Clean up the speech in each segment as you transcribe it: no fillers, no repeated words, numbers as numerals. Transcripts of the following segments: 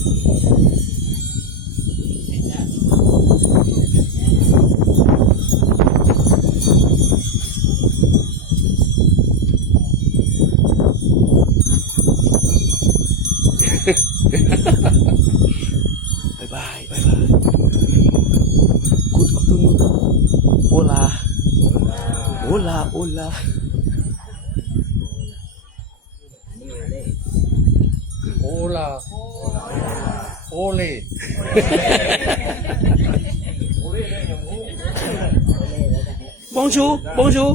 บายบายบายบายคุณอับดุลโอลาโอลาโอลาโอลาโอเล่ Bonjour bonjour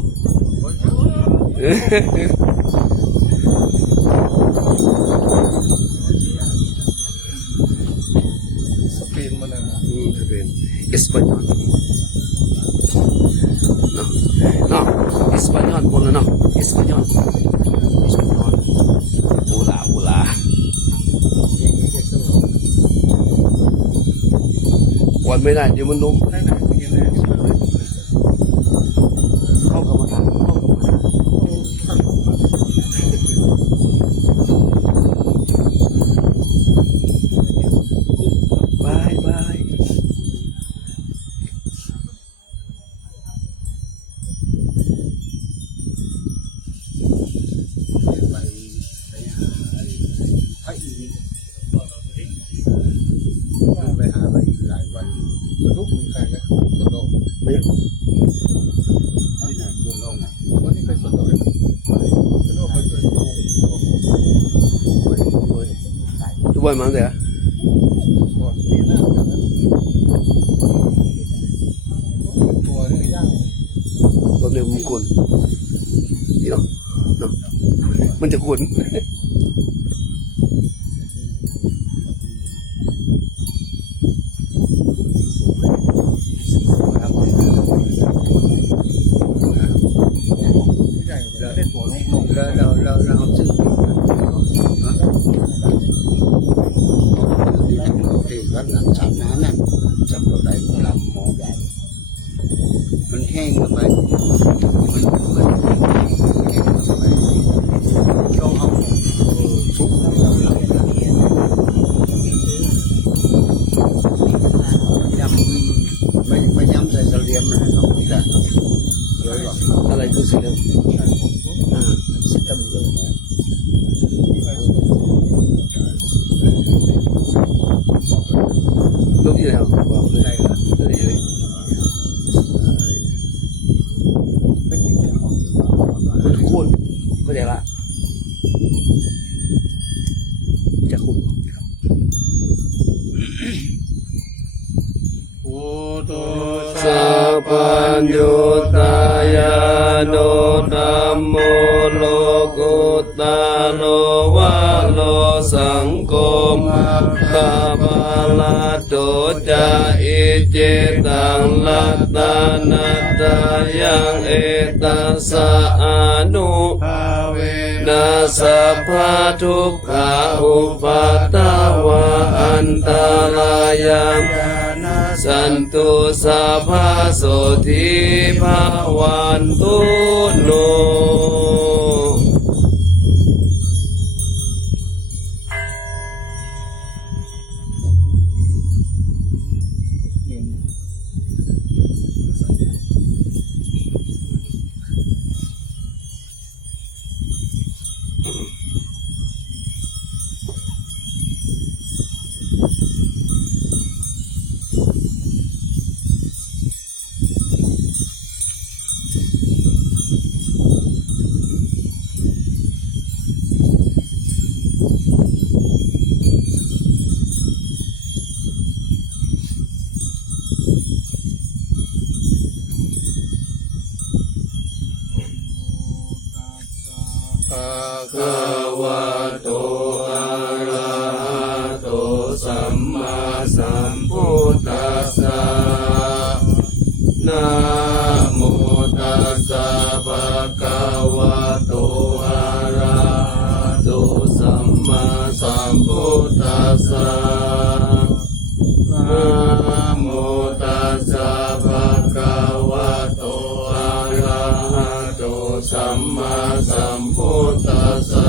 สเปนมันนะ เป็นเอสปานยอลเนาะเนาะเอสปานยอลคนละเนาะเอสปานยอลโอลาโอลาวันไม่ได้เดี๋ยวมันล้มเข้ากรรมฐานเข้ากรรมฐานบายบาย ไปหาอะไรหลายวันทุกมีใครนะสดโลก ไม่ ที่ไหนสดโลกวันนี้ไปสดโลกสดโลกไปเป็นโลก ทุกวันมันเสีย ก่อนที่นั่นกันนะตัวนี่ย่าง ตัวเดียวมันกุนนี่เนาะเนาะมันจะกุนเราซื้อที่กันหลังสามน้ำนั่นจับตัวได้ลำหมอใหญ่มันแห้งเข้าไปมันแห้งเข้าไปต้องเอาซุปยำไม่ยำใส่เสลียมนะเนาะนี่แหละเลยว่า อะไรคือสีเหลืองสีดำเลยลูกที่ไหนครับบอกเลยเลยทุกคนไม่ได้ละจะคุม สัพพัญญุตายาโนธัมโมโลกุตตะโลวะโลสังโฆมัคคะปะละโตจาอิจิตังลัตตานัตตายังเอตัสสะอานุภาเวนัสสะภะทุกขาอุปัตตวะอันตรายามสันตุสัพพะโสทิภาวันตุโนภะคะวะโตอะระหะโตสัมมาสัมพุทธัสสะนะโมตัสสะภะคะวะโตอะระหะโตสัมมาสัมพุทธัสสะนะโมตัสสะภะคะวะโตอะระหะโตสัมมาสัมพุทธัสสะ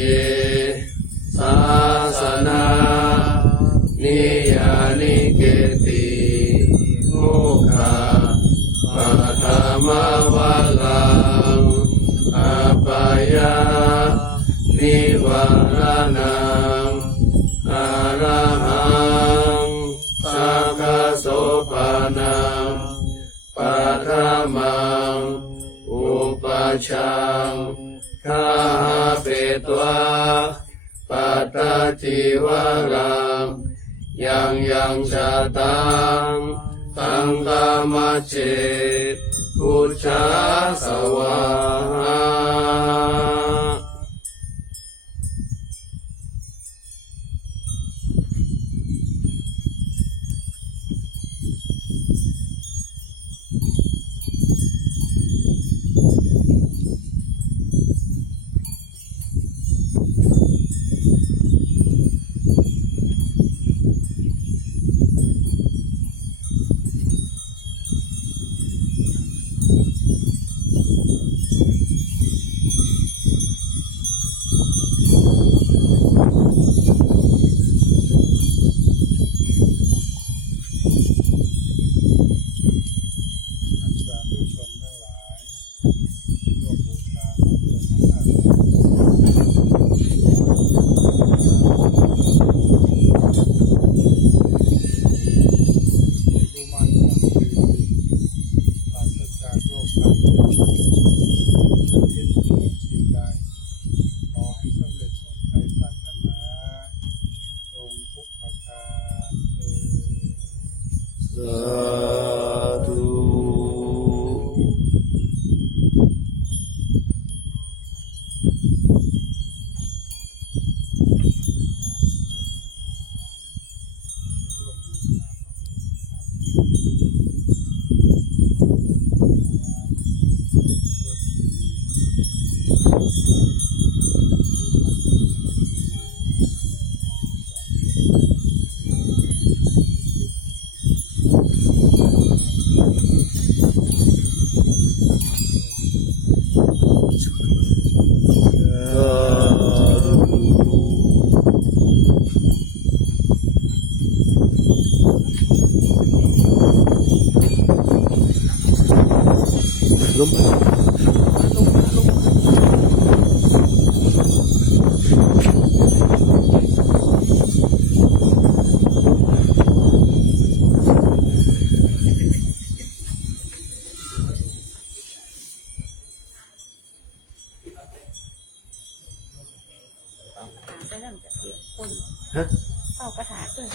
เยศาสนานิยานิเกติมุขะปัทมวะลังอปายานิวรณังอรหังสัพพโสปานังปัทมังอุปชังคาเปตวะปัตตจิวรังยังชาตังตังกามเจตพุทธาสวาหาสาธุชนทั้งหลายร่วมบูชาพระพุทธเจ้าดูมันอย่างคือปราศจากโรคภัยคิดถึงสิ่งใดขอให้สำเร็จสมใจปรารถนาจงทุกประการเถิด สาธุ ล้มก็เริ่มจะเสียคน ฮะ เป่ากระถาด้วย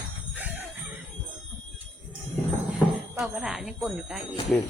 เป่ากระถายังกลนอยู่ใกล้อีก นี่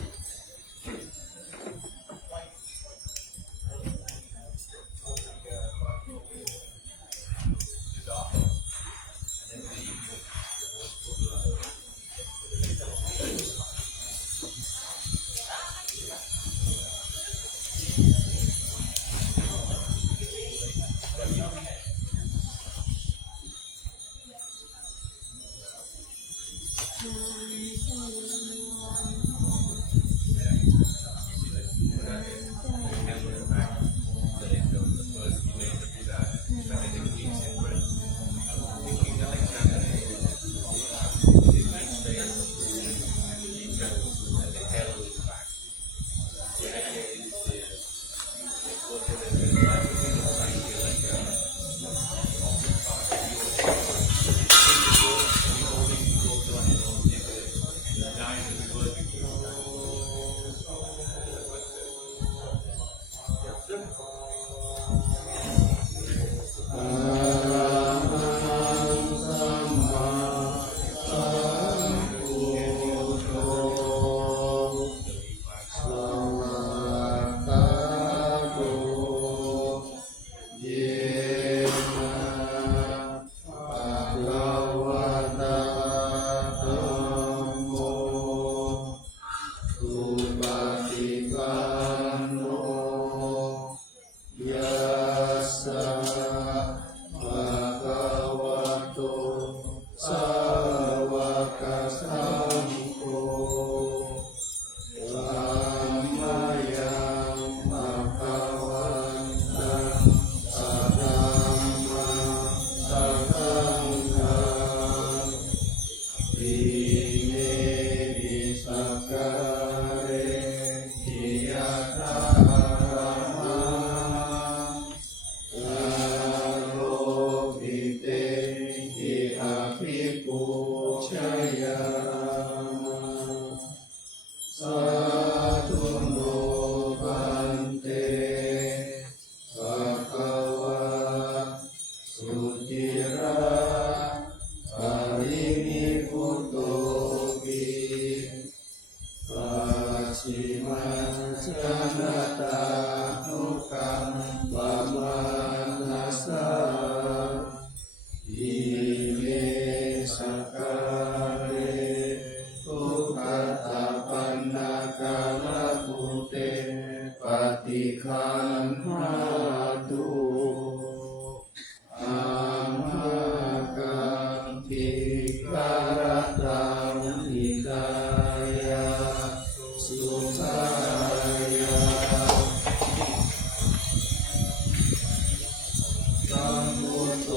พุทโธ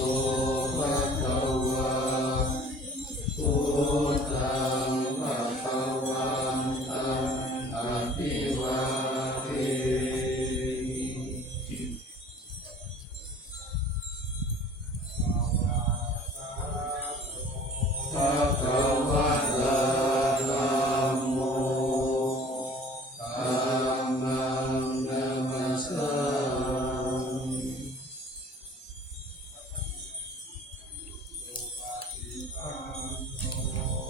ภะคะวาพุทธังภะคะวันตังอะภิวาเทภะคะวะโตธัมโมธัมมังนัมมัสสามิ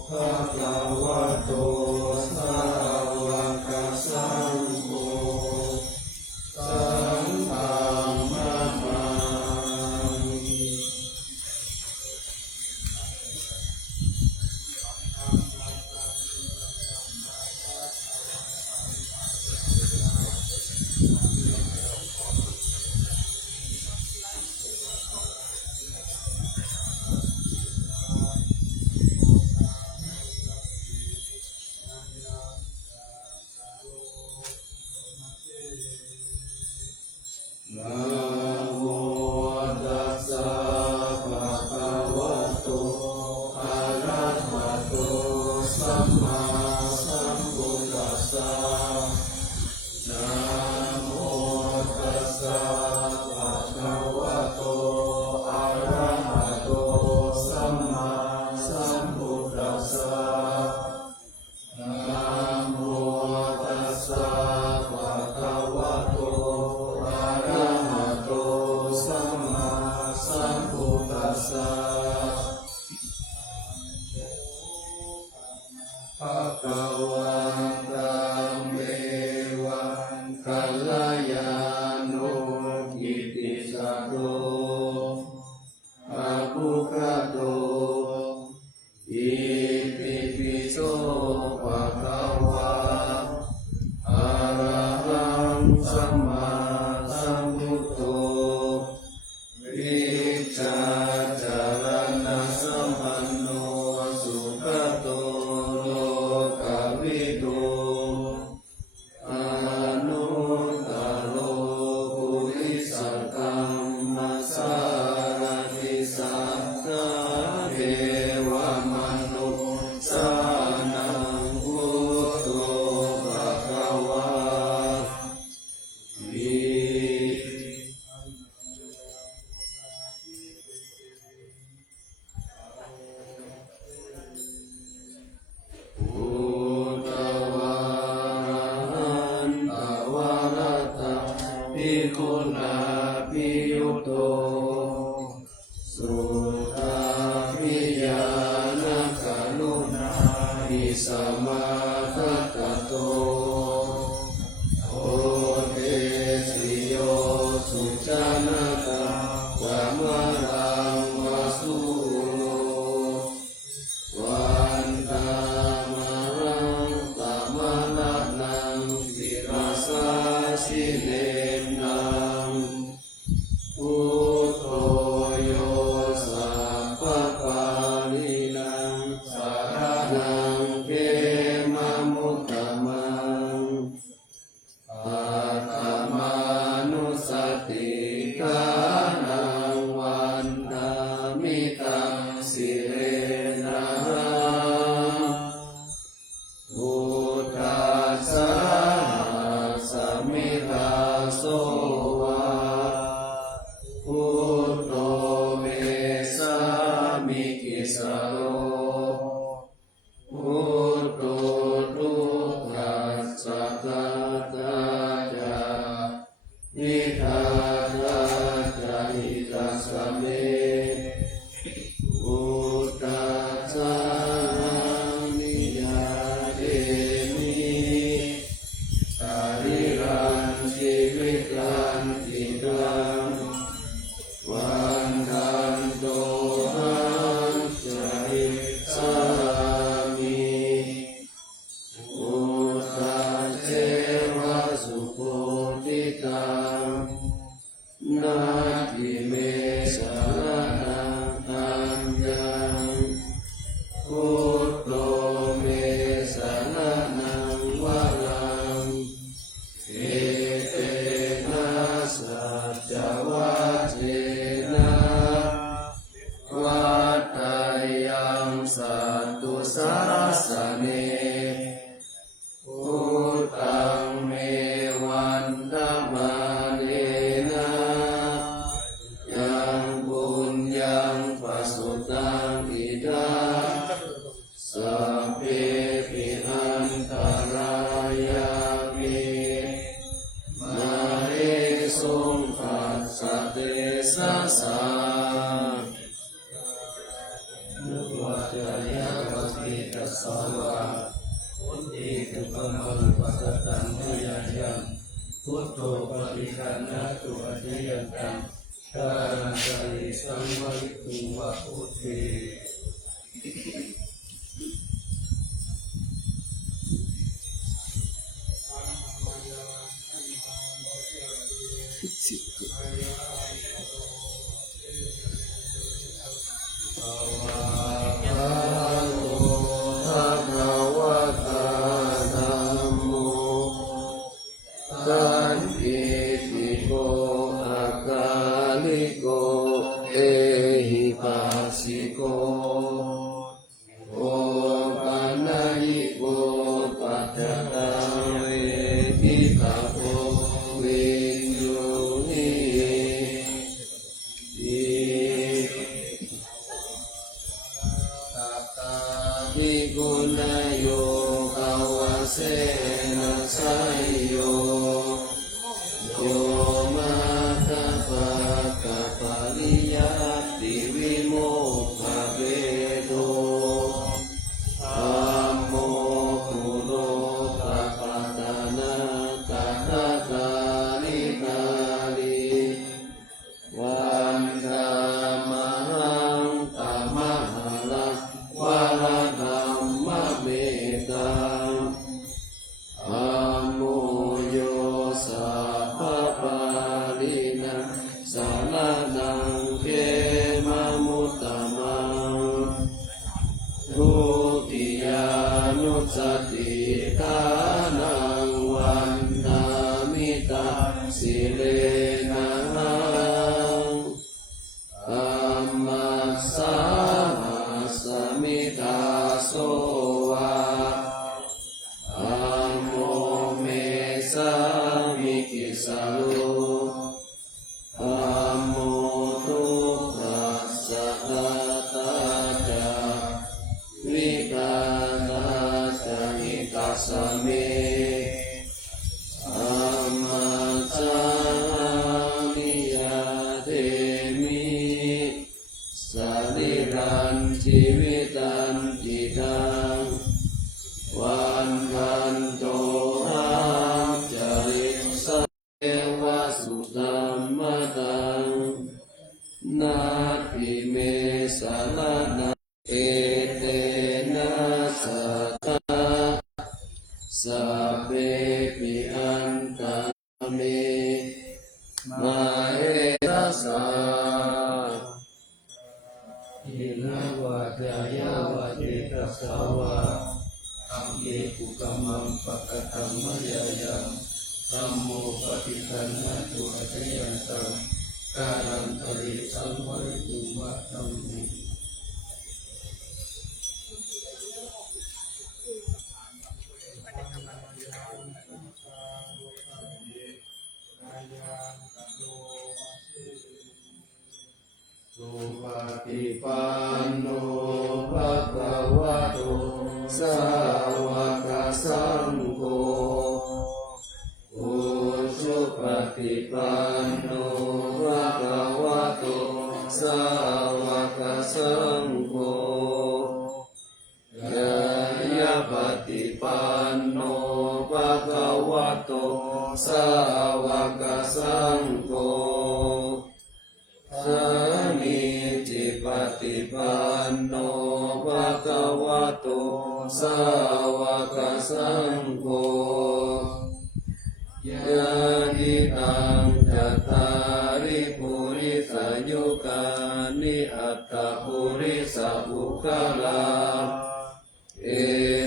ภะคะวะโตสาวกสังโฆสังฆังนะมามิ นะโมตัสสะภะคะวะโตอะระหะโตสัมมาสัมพุทธัสสะนะโมตัสสะภะคะวะโตอะระหะโตสัมมาสัมพุทธัสสะนะโมตัสสะภะคะวะโตอะระหะโตสัมมาสัมพุทธัสสะภะคะวันตังเมวังกัลยาโนกิตติศักโตอะภุคโตอิติปิโสภะคะวะอะระหังสัมมาสัมพุทโธวิชาจารณะสัมปันโนสุขโตโลกวิทูอนุตตโรปุริสธัมมัสสารติสัทธาเทวมนุสสานังพุทโธภะคะวามิ พุทธวาหันตวรตะภิกขุนาภิยุตโตสุตาภิญาณกรุณาภิสมาคตโตโอเทสิโยสุจนะตะวะมะรังวะสุโลวันตามะรังตามะนะนังสิราสาสิเลนังพุทโธโยสัพพะปาลินังสารนังเขมะมุตตมังปัตตมานุสติกานังวันทามิตังสิเรนะพุทธัสสะสมิทาโสวะพุทโธเมสามิกิสโรพุทโธทุกขัสสะตาตาจานิทาตาจานิตัสสะเมพุทธัสสะนิยาเดมิสาริรันชีวิตันติตังวันทันโตหังจริสามิ พุทธัสเสวะสุโคติตังนาทิเมสารนังอัญญังพุทโธเมสารนังวรังเอเตนะสัจจวัจเจนะ สานุวัตยาวติตัสสาวะพุทธิตุปมังปัสสตังมุยยันพุทโธปฏิคันนาตุอธิยันตังทานันตริสังวริตุวะพุทธิทิกุณโยภาวเสนะสัยโยโยมาตาปะกะปะริยัตติวิโมกขเวโตธัมโมคุโรภะปะตานะกะทะตาลิกาลิวันธามหังตมะหะลังวะระธัมมะเมตังธัมโมโยสัพพะปารินังสารนังเขมะมุตตมังทุติยานุสติทานังวันธามิตาสิเลนะธัมมัสสาหัสสมิทาโสวะธัมโมเมสามิกิสาโลธัมโมทุกขัสสะตาจาวิกานาจานิตัสสะเมธัมมัสสามิยาเทมิสริรันชีวิตันจิตังวันทันโตหังจริสเอวะสุตัมมะตังนาทิเมสารนาเอเตนะสัตตาสัพเพปิอันตะเมมาเอตัสสะอินะวะจายาวะติตัสสาวะธัมเมกุกัมมังปะกะตัมมะยายังธัมโมปฏิคันนะตุอะเทยันตังกาลันตริสังวริตุวะธัมมิสุปฏิปันโนภะคะวะโตสาวกสังโฆอุชุปฏิปันโนภะคะวะโตสาวกสังโฆยายะปฏิปันโนภะคะวะโตสาวกสังโฆสามีจิปฏิปันโนภะคะวะโตสาวกสังโฆยะทิตังจัตตาริปุริสยุคานิอัตตปุริสบุคลาเอ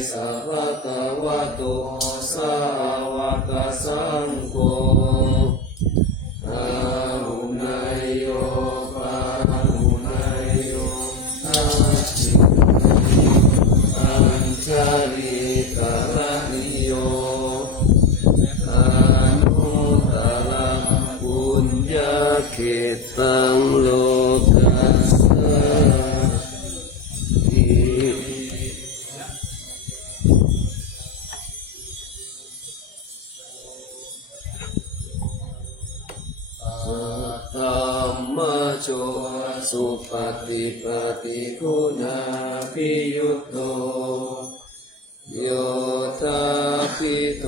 สะภะคะวะโตสาวกสังโฆอาหุนายโยปาหุนายโยอาจิปัญจาริกรณิโยอนุตตรังปุญญเขตังโลกัสสติธัมมโช สุปฏิปฏิคุณาภิยุตโตโยธาภิโต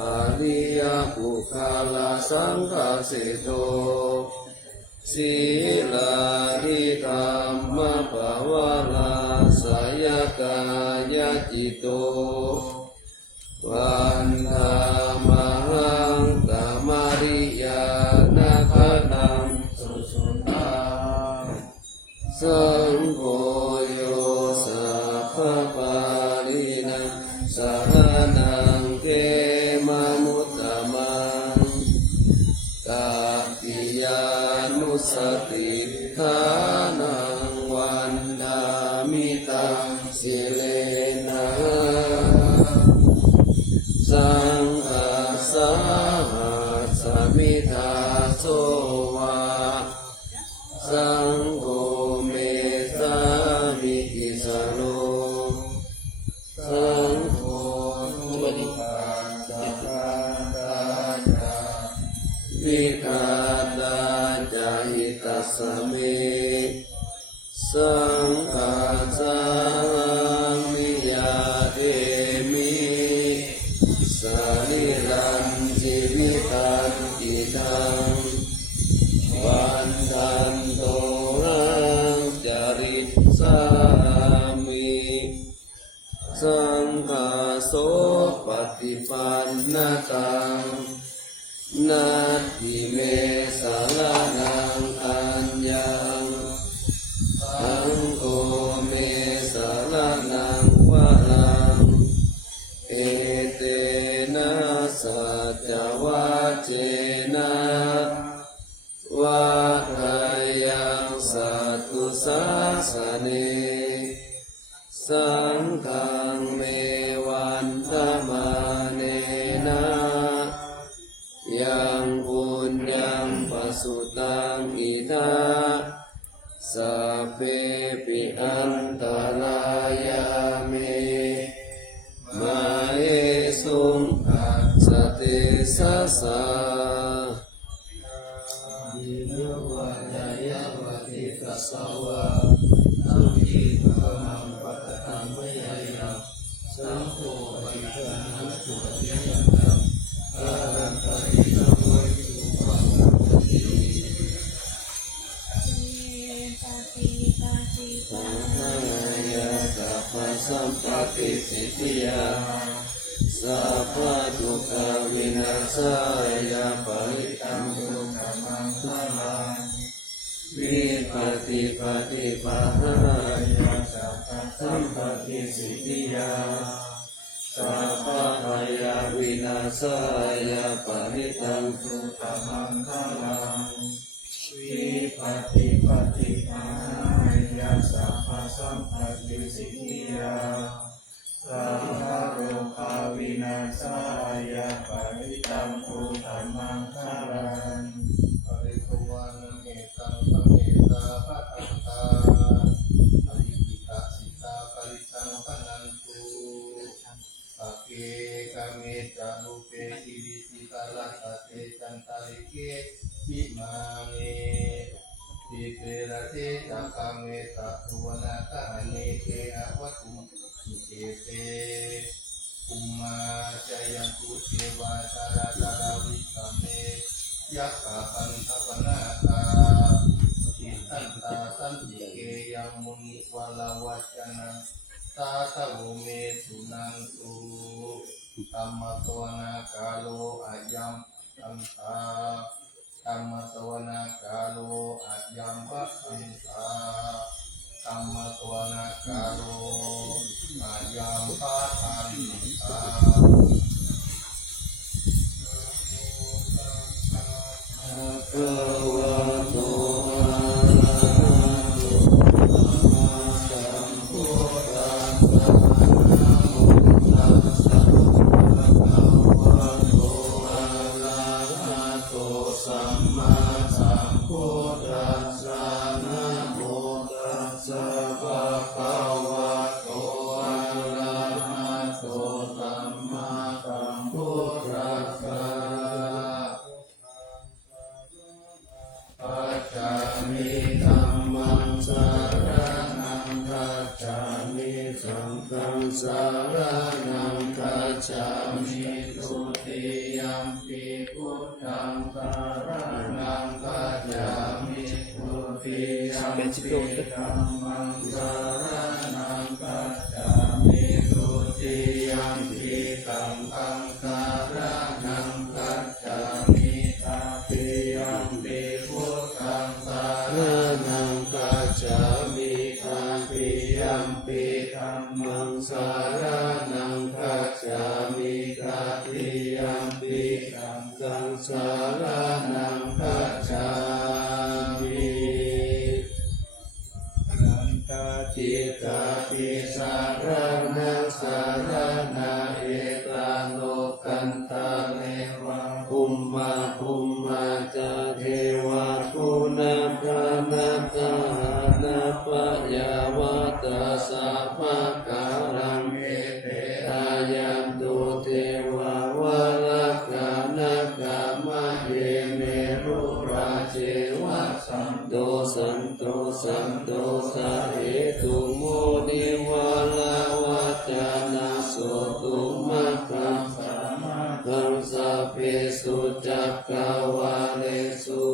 อริยปุคลาสังฆสิโตศีลานิธรรมปวาลาสยกายจิตโตวันธามหังตมาริยานาคนังสุสุตังสังโฆโยสัพพปารินังสหนังเกมมุตตมังกาปิยานุสติฐานังวันดามิตังสิเลนะสังฆาสาหัสมิทาโสวาสังโฆเมสามิกิสโลสังโฆนุปาสัพพตาจาวิคาตาจาหิตัสสะเมสังฆาสามิยาเตมิสานิรันจิวิตันติตังวันทันโตรังจาริสามิสังฆาโสปฏิปันนะตังนาทิเมสารนังอัญญังสังโฆเมสารนังวะลังเอเตนะสัจจวัจเจนะวะทายังสัตตุสาสเนสังฆังเมวันธมาเนนะยังปุญญังปสุตังอิทาสัพเพปิอันตรายาเมมาเอสุงอัสสติสัสสะวิโนวะจายาวะติกัสสาวะสุจิตมังปัตตังวะยายะสังโฆปะอิทังสุปฏิยันตังอารันตะอิสัมโฆตุปังปะติสังฆายะสัพพสัมปติสิทธิยาสัพพทุกขวินาศายาปริตังทุกขมังคลังวิปัสสิปฏิปหายาสัพพสัมปติสิทธิยาสัพพพยาวินาศายาปริตังทุกขมังคลังวิปัสสิปฏิปหายาสัพพสัมปติสิทธิยาสัพพโรคาวินาศายาปริตังทุกขมังคลังปริภวันเมตังปะเมตาภะอันตาอริปิตาสิตาปริตังปนันตุปะเกกะเมจานุเปติวิสิตาลัสสะเตจันตาริเกปิมาเมติเตระเตจักะเมตะตุวนาตะเนเกอวัตถุสุเกเตอุมมาจายันตุเทวาตาราตาราวิสเมยักขะปันทปนาตาอิทันตาสันติเกยังมุนิวาลาวัจนะตาตะโวเมสุนันตุธัมมะตวนาคาโลอายัมอันตาธัมมะตวนาคาโลอายัมวะอันตาธัมมะตวนาคาโลอายัมปะอันตาภะคะวะโตอะระหะโตสัมมาสัมพุทธัสสะนะโมตัสสะภะคะวะโตอะระหะโตสัมมาสัมพุทธัสสะนะโมตัสสะภะคะวะโตอะระหะโตสัมมาสัมพุทธัสสะ สารนังคัจฉามิสังฆังสารนังคัจฉามิทุติยัมปิพุทธังสารนังคัจฉามิทุติยัมปิธัมมังสารนังคัจฉามิทุติยัมปิสังฆังสารนังคัจฉามิตติยัมปิพุทธังสารนังคัจฉามิตัมปิยัมปิธัมมังสารนังคัจฉามิตัตติยัมปิสังฆังสารนังคัจฉามินันตจิตตปิสารนังสารนาเอตาโลกันตาเลวะภุมมาจะเทวะคุณาภานาตานาปยาวะตาสัพพะการังเอเตอายันตุเทวาวะลักขานักขามะเยเมรุราเจวะสันโตสันโตสะเหตุโมนิวาลาวะจานาโสตุมะคังสมาคังสัพเพสุจักกาวาเลสุ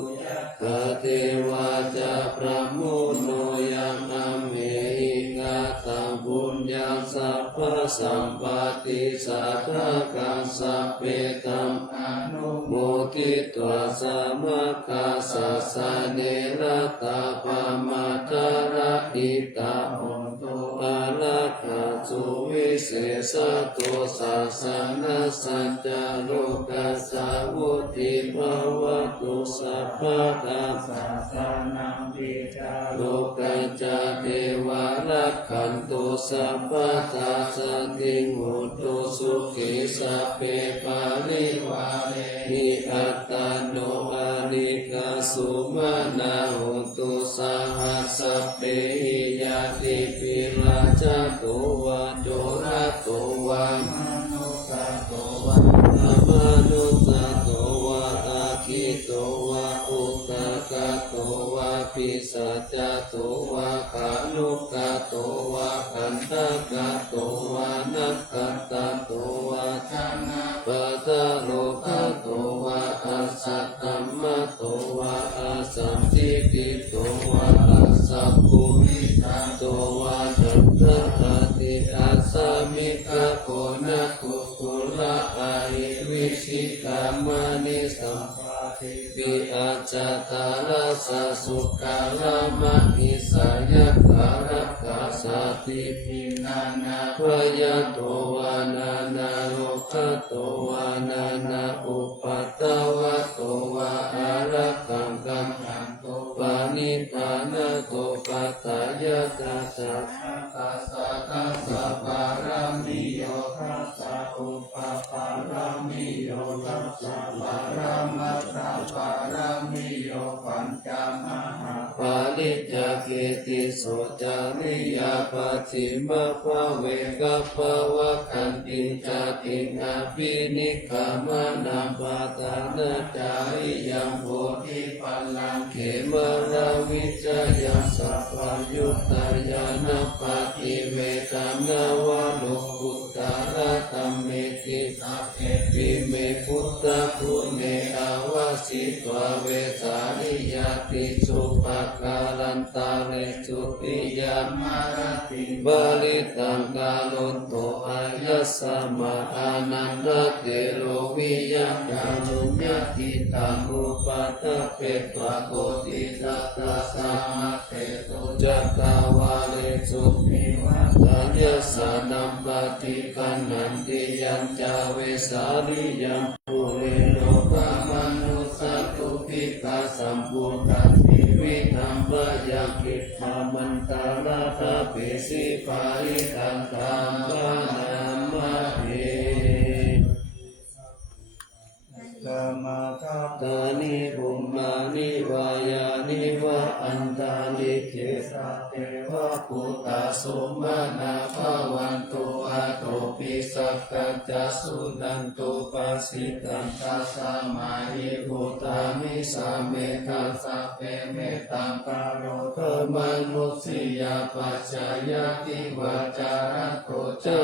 กเทวาจะประมุโนยังอัมเหหิกาตังบุญญาสัพพสัมปติสัทธากังสัพเพตัมอนุโมทิตวาสามะคาสัสสะเนระตาปะมาจาระอิตาโหตุอาลักขาสุวิเศษตุสัสสะนัสสัจจโลกัสสะวุติภวตุสัพพะกาสัสสะนังปิจาโลกัจจเทวารักขันตุสัพพะทาสติงหุตุสุขิสัพเพปาริวาเรหิอัตตโนอานิกาสุมานาหุตุสาหัสสะเปหิยาติปิราชโตวะโจระโตวะมนุสะโตวะมนุสะโตวะอาคิโตวะอุตตะกะโตวะปิสัจจโตวะขานุกะโตวะขันธกะโตวะนัคขตะโตวะชนะปัตตะโลกะโตวะอัสสะธัมมะโตวะอัสสัมสิติโตวะอัสสะปุริสะโตวะจัตตะติอัสสมิกะโกนะกุกุละอาหิวิชิกามะนิสัมปะทิปิอาจตาราสะสุขาละมะนิสายะคาระคาสาติปินานาพยะโตวานานาโลกะโตวานานาอุปัตตวะโตวะอารักขังกังขังโตปานิธานะโตปัตตายะตัสสะตัสสะตัสสะปารามิโยตัสสะอุปปารามิโยตัสสะปารามัตถปารามิโยปัญจมหาปาลิจจเกติโสจาริยาปัจฉิมภะเวกัปปะวะคันติจติงอภินิกามานาปาตานาจาริยังโพธิปัลลังเขมราวิจยังสัพพยุตตายานปาติเวตัมนาวะโลกุตตระธัมเมติสัพเพปิเมพุทธคุณเนอาวาสิตวะเวสาริยติสุปการันตาเรสุติยามารติบาลิตังกาลุนโตอายัสสะมาอานันตเตโลวิยังกาลุญญติตังอุปัฏฐเปตวะโกติตัสสะสะมะเตโตจัตตาวาเลสุมิวัตยัสสะนัมปติกัณหันติยัญจาเวสาริยังปุเรโลกามนุสัตตุปิตาสัมปุตันติวิธัมปะยังกิปะมันตาราทะเปสิปาริตังธัมปะนามะเถกามาทัตตานิบุมมานิวายานิวะอันตาลิเกสะเทวะปุตตะสุมานาภวันตุอาโตปิสักกัจจสุนันตุปัสสิตังตัสสะมาหิภูตามิสาเมทัสสะเปเมตังกาโรท มนุสยาปัจจายติวาจาระโตจา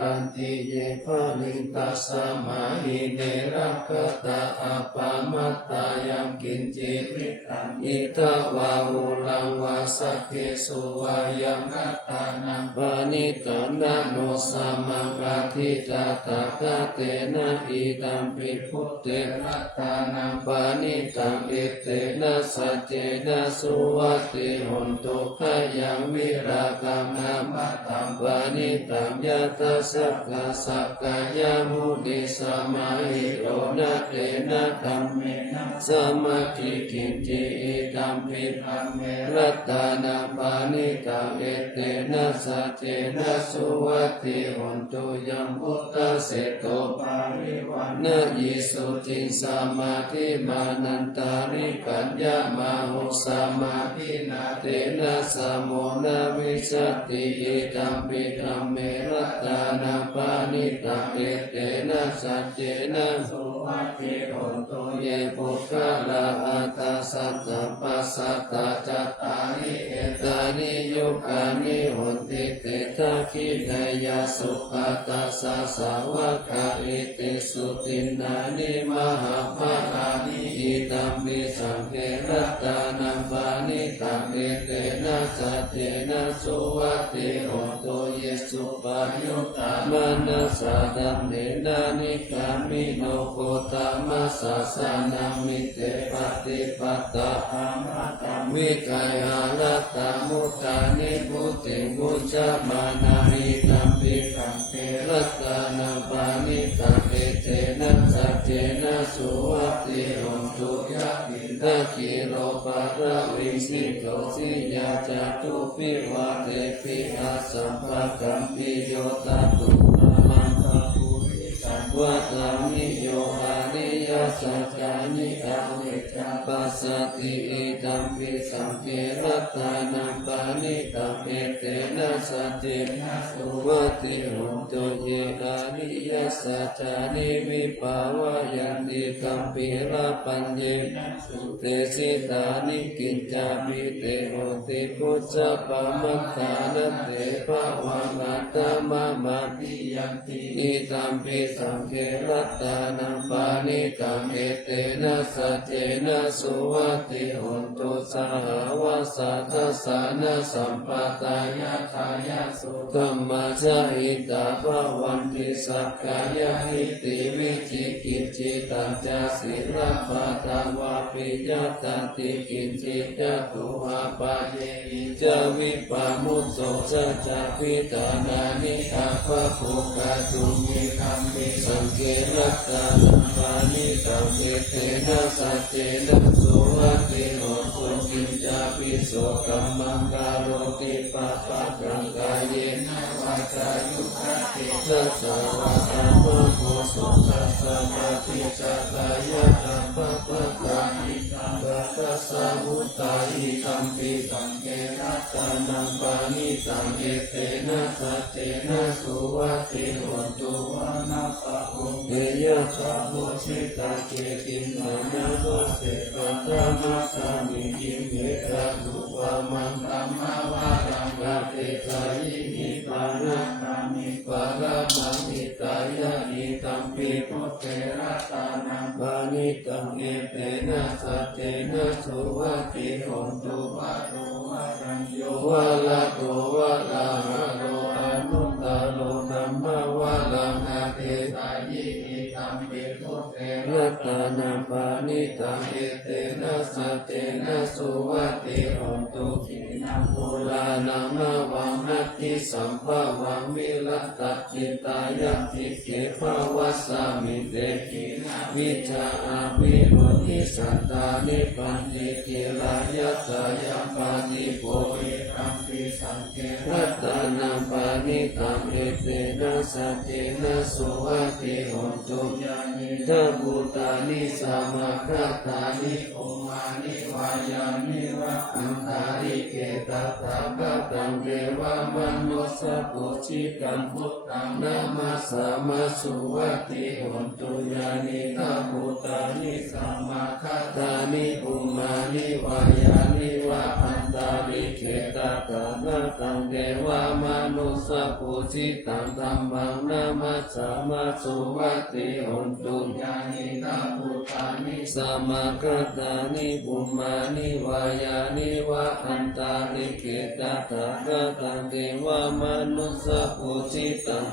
รันติเยภาลิงตัสสะมาหิเนรักขตาอาปามัตตายังกินจิริตังอิตาวาหุลังวาสักเกสุวายังกัตตานังปานิตานะโนสัมมังอาทิตาตากะเตนะอิตัมปิพุทเตรัตตานังปานิตังเอเตนะสัจเจนะสุวัตติหนตุขยังวิรากัมนามัตตังปานิตังยะตัสสะกะสักกายามุติสมาหิโรนะเตนะธัมเมนะสมาธิกินจิอิตัมปิธัมเมรัตตานังปานิตังเอเตนะสัจเจนะสุวัตติหนตุยังพุทธเสโตปาริวันนะยิสุติสมาธิมานันตาริปัญญามาหุสมาธินาเตนะสมโมนะวิสติอิตัมปิธัมเมรัตตานังปานิตังเอเตนะสัจเจนะสุวัตติหนตุเยปุคลาอัตสัตตปัสสัตตจัตตานิเอตานิยุคานิหนติเตทะคินายาสุขตัสสะสาวกะอิติสุตินานิมหาภารานิอิตัมปิสังเกรัตตานังปานิตังเอเตนะสัจเจนะสุวัตติโหตุเยสุปายุตตามนัสสะดัมเนนานิกามิโนโกตามัสสะสานามิเตปฏิปัตตาอามาตัมวิกายาลัตตามุตานิพุติมุจจามานาหิตัมปิสังเกรัตตานังปานิตังเอเตนะสัจเจนะสุวัตติโหตุยะปิตะกิโลปะระวิสิโตสิยาจาตุปิวะเตปิอาสัมภะกัมปิโยตาตุนามันตาปุริสังวะตามิโยอานิยสัจจานิอาเวจาปัสสติอิตัมปิสังเกรัตตานังปานิตังเอเตนะสัจเจนะสุวัตติโหตุเยอานิยสัจจานิวิภาวะยันติกัมปิระปัญเยนะสุเตสิตานิกิจจามิเตโหติพุทธะปะมัตตานะเตภะวังอัตตมะมาติยันติอิตัมปิสังเกรัตตานังปานิตังเอเตนะสัจเจนะสุวัตติโหตุสหวาสัทธัสสะนะสัมปตายะทายะสุธัมมาจาหิตาภวันติสักกายะหิติวิจิกิจจิตัญจศีลปะตังวาปิยตันติกิจจิจตุหะปะเยอิจวิปะมุตโสจะจะพิตานานิอาภะโภคาตุมิคัมมิสังเกรัตตานังปานิตังเอเตนะสัจเจนะสุวัตติโหตุกิจจาปิโสกัมมังกาโรติปะปะกังกายเยนะวาจายุคติสัสสะวะตาโมโหสุขัสสะปฏิจจตายะตัมปะปะกาหิตังตัสสะมุตตาหิตัมปิสังเกรัตตานังปานิตังเอเตนะสัจเจนะสุวัตติโหตุวานาปะโหเยยะสะโมชิตาเกตินานะโสเสปัตตมะสามิกิเมตะตุวามังธัมมาวารังกะเตสายิหิปานะกามิปะระมังหิตายะหิตัมปิพุทเทระตานังปานิตังเอเตนะสัจเจนะสุวัตติโหตุวะโรวะรัญโยวะละโตวะละหะโลอนุตตโลธัมมวะลังอาเทสายิหิตัมปิพุทเทระตานังปานิตังเอเตนะสัจเจนะสุวัตติโหตุขินังโพลานังมะวังนัตติสัมภะวังวิรัตตัจิตายะติเกภวัสสามิเตกินาวิชาอาภิโรติสัตตานิปันติเกลายะตายะปานิโภเอตัมปิสังเกรัตตานังปานิตังเอเตนะสัจเจนะสุวัตติโหตุญาณิทัพพุตานิสัมมาคัตตานิโอมานิวายานิวะอันตาริเกตัตถะกตังเทวมนุสสะปุชิกังพุทธังนามาสามาสุวัตติโหตุญาณิทัพพุตานิสัมมาคัตตานิอุมานิวายานิวะอันตาริเก เขตตานาตังเทวามนุสสะปุจิตังธัมมังนามัสสามาสุวัตติหนตุญาณิตาพุทธานิสัมมากัตตานิปุมมานิวายานิวะอันตาลิเขตตานาตังเทวามนุสสะปุจิตัง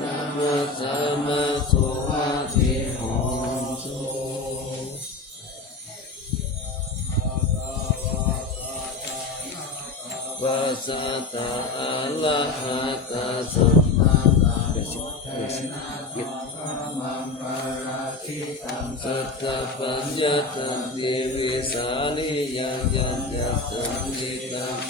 นามัสสามาสุวัตติหนตุปัสสะตาอะระหะตาสัมมาสัมพุทธัสสะมังปาราชิตังสัทธปัญญตันติวิสาลิยังยัญญตันติตัง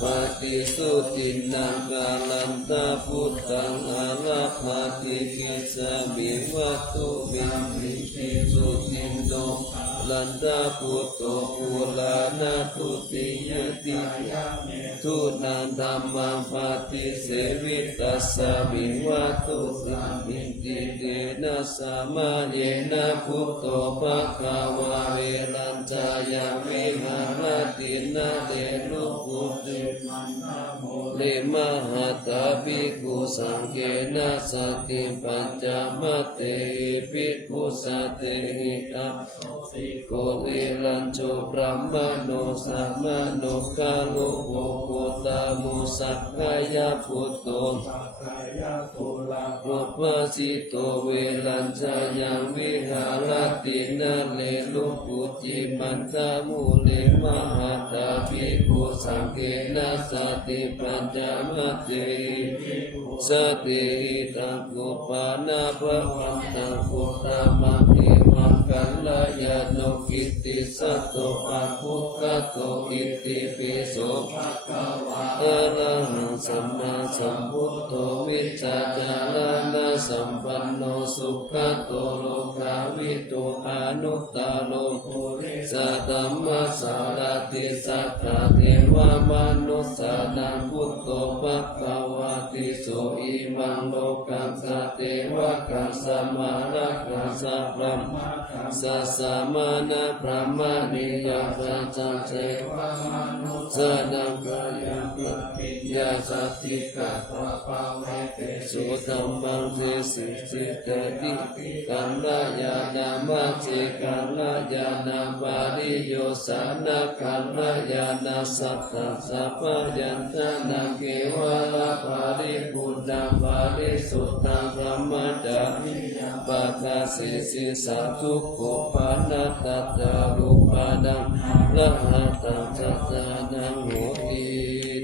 ปฏิสุตินังกาลันตาพุทธังอารักขาติกิสามิวัตถุวิมปิติสุตินโตลันตาพุทโตปุลานาทุติยติทุนันธัมมังปฏิเสวิตัสสะมิวัตถุสัมมิติเตนะสัมมาเยนะพุทโตภควาเวรัญจายาวิหารตินะเตลุปุติมันนะโมเลมหะตาภิกขุสังเกนะสติปัญจมัตเตภิกขุสัตเตหิตัสสิโกเอรัญโชพระมโนสัมมโนคาโลโภโคตามุสักกายพุทโตรูปสิโตเวรัญจายังวิหารตินะเลลุปุจิมันตามุเลมหาตาภิกขุสังเกนะสติปัญจมัตเตสติตังกุปานาภวันตังพุทธมังเอวังกัลลายาโนกิตติสัตโตอะภุคโตอิติปิโสภะคะวะอะระหังสัมมาสัมพุทโธวิชชาจารณะสัมปันโนสุขโตโลกาวิตุอานุตตโลปุริสตัมมัสสารติสัทธาเทวมนุสสานังพุทโธภะคะวะติโสอิมังโลกังสเทวะกังสมารักขังสัพพะสัสสะมานะพระมณียัพระจังเสวะมนุสสานังกายังปิยาสัตติกะภะภะเวเตสุตัมมังเทสิสิตติกัลลายานามัจเจกัลลายานาบาลิโยสานะกัลลายานาสัพพะสัพพยัญชนะเกวะละภาริปุณณบาลิสุตตังธรรมจามิปัสสะสิสิสัตถุโกปานัตตะรูปานังละหัตตังสัจจานังโหติ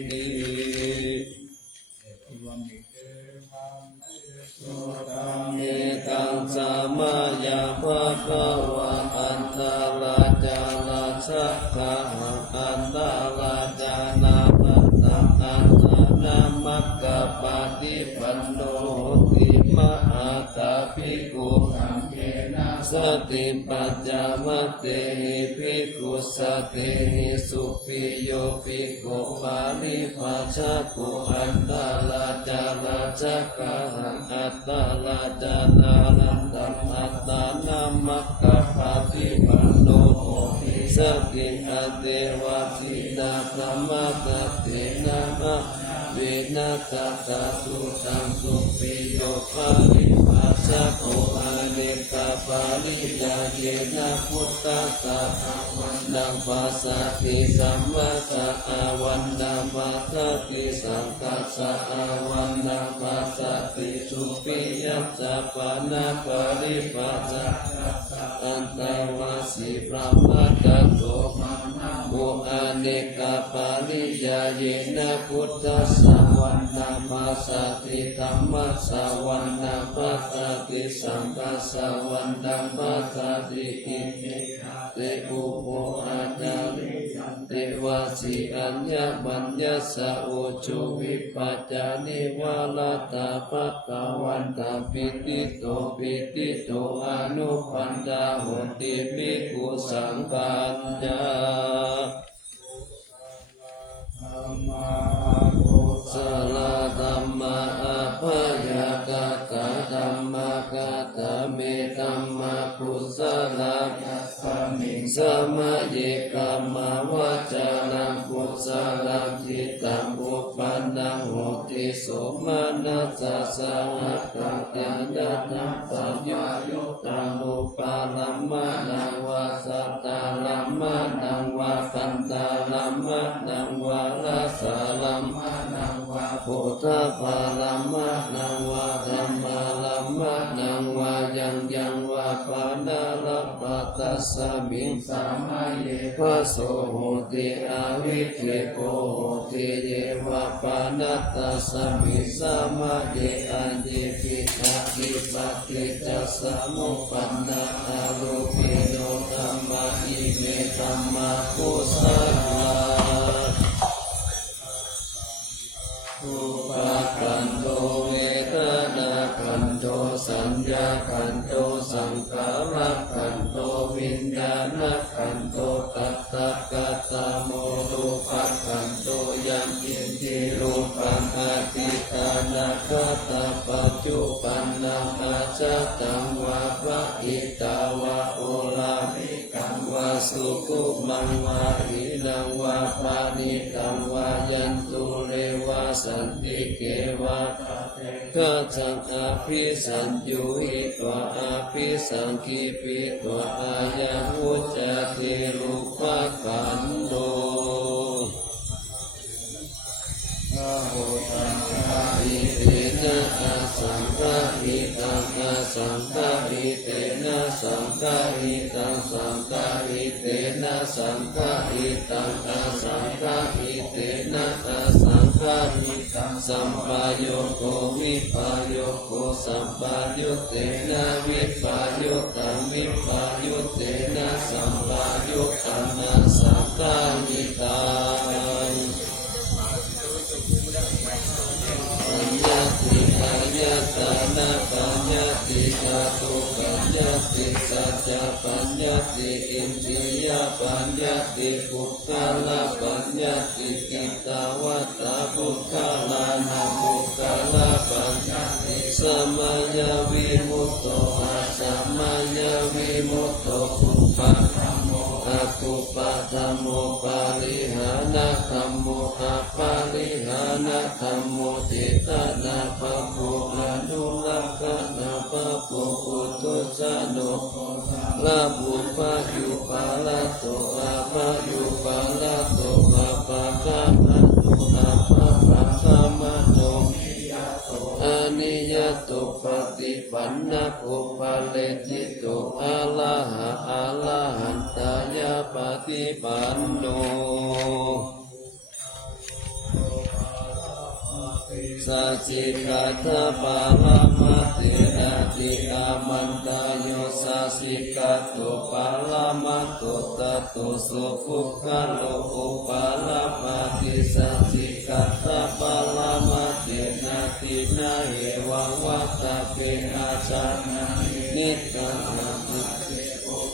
ติเมตังสัมมายัมภะคะวะอันตลาจาราสักขะหังอันตลาจานาปัตตังอันตนามัคคะปฏิปันโนติมหาตาภิกขุสังเกนะสติปัญจมัตเตหิภิกขุสัตเตหิสุปิโยภิกขุปาลิปัสสะกุอันตลาจาราสักขะหังอัตตลาจานานันตังอัตตานามัคคะปฏิปันโนสติอเตวะสินาพระมัตเตนะมะเวนะตตาสุตังสุปิโยปาลิปัสสะโออาเนกาปาลิยาเยนะพุทธัสสะวันดังปัสสะติสัมมาสัพพะวันดังปัสสะติสังกัสสะวันดังปัสสะติสุปิยัสสะปานะปาริปัสสะอันตวาสิพระมัตตโตโออาเนกาปาลิยาเยนะพุทธัสสะวันดังปัสสะติธัมมัสสะวันดังปัสสะติสังกัสสะวันดังปัสสะติอิมิเตอุโภอาจาริเตวาสิอัญญมัญญสะโอจุวิปัจจานิวาลตาภะคะวันตาปิติโตปิติโตอนุปันดาโหติภิกขุสังฆัญจาสลาธัมมาอะภยากาตาธัมมากาตาเมธัมมาพุสลาสมิงสมะเยกัมมาวาจานังพุส ตังอุปันนังโหติโสมานัสสะหะตังญาณตังปัญญายุตังอุปาลัมมานังวาสัตตาลัมมานังวาปันตาลัมมานังวาลาสาลัมมานังวาพุทธภาลัมมานังวาธัมมาลัมมานังวายังวาปานาลัปปัตตัสสะมิงสามาเยภะโสโหติอาวิเคโกโหติเยวะปานัตตัสสะมิสามาเยอันติปิตาคิปัตติจัสสะมุปปันนะอารูปิโยธัมมาอิเมธัมมากุสลาอุปาคันโตเวทนาคันโตสัญญาคันโตสังขารคันโตวิญญาณคันโตตัตตะกัตตะโมรูปะคันโตยัมปิติรูปังอาทิตานาคตาปัจจุปันนังอาจตังวาปะอิตาวะโอลาภิกังวาสุขุมังวาหินังวาปานิตังวายันตุเรวาสันติเกวะข้าจังอาภิสัญญูหิตวะอาภิสังคีปิตวะอายังวุจจะเทรูปะขันโตอาโหตังคาอิเตนะอาสังฆาหิตังอาสังฆาหิเตนะสังฆาหิตังสังฆาหิเตนะสังฆาหิตังอาสังฆาหิเตนะอาสังฆาหิตังสัมปะโยโกวิปะโยโกสัมปะยุตเตนะวิปะยุตตังวิปะยุตเตนะสัมปะยุตตังอาสังฆาหิตังปัญญาติปัญญาตานะปัญญาติกาตุปัญญาติสัจจะปัญญาติอินทรียปัญญาติปุคคลาปัญญาติกิตาวัตตาปุคคลานาปุคคลาปัญญาติสมัยวิมุตโตอาสมัยวิมุตโตปุปปะธัมโมอะปุปปะธัมโมปาริหานะธัมโมอะปาริหานะธัมโมติตานะปะโพอนุลักขณะปะโพอุตุสะโนลาบุปะยุปาลาโตอาปะยุปาลาโตอาปะกะมะโตอาปะปะกะมะโตอานิยโตปฏิปันนะโภปะเลจิโตอะระหะอะระหันตายะปฏิปันโนสัจจิกัตถะปาลามะเตนะติอามันตาโยสัจจิกัตโตปาลามะโตตัตโตสุภุคโลอุปาลาปะติสัจจิกัตถะปาลามะเตนะตินะเหวังวัตตะเปอาชานะนิกังนะ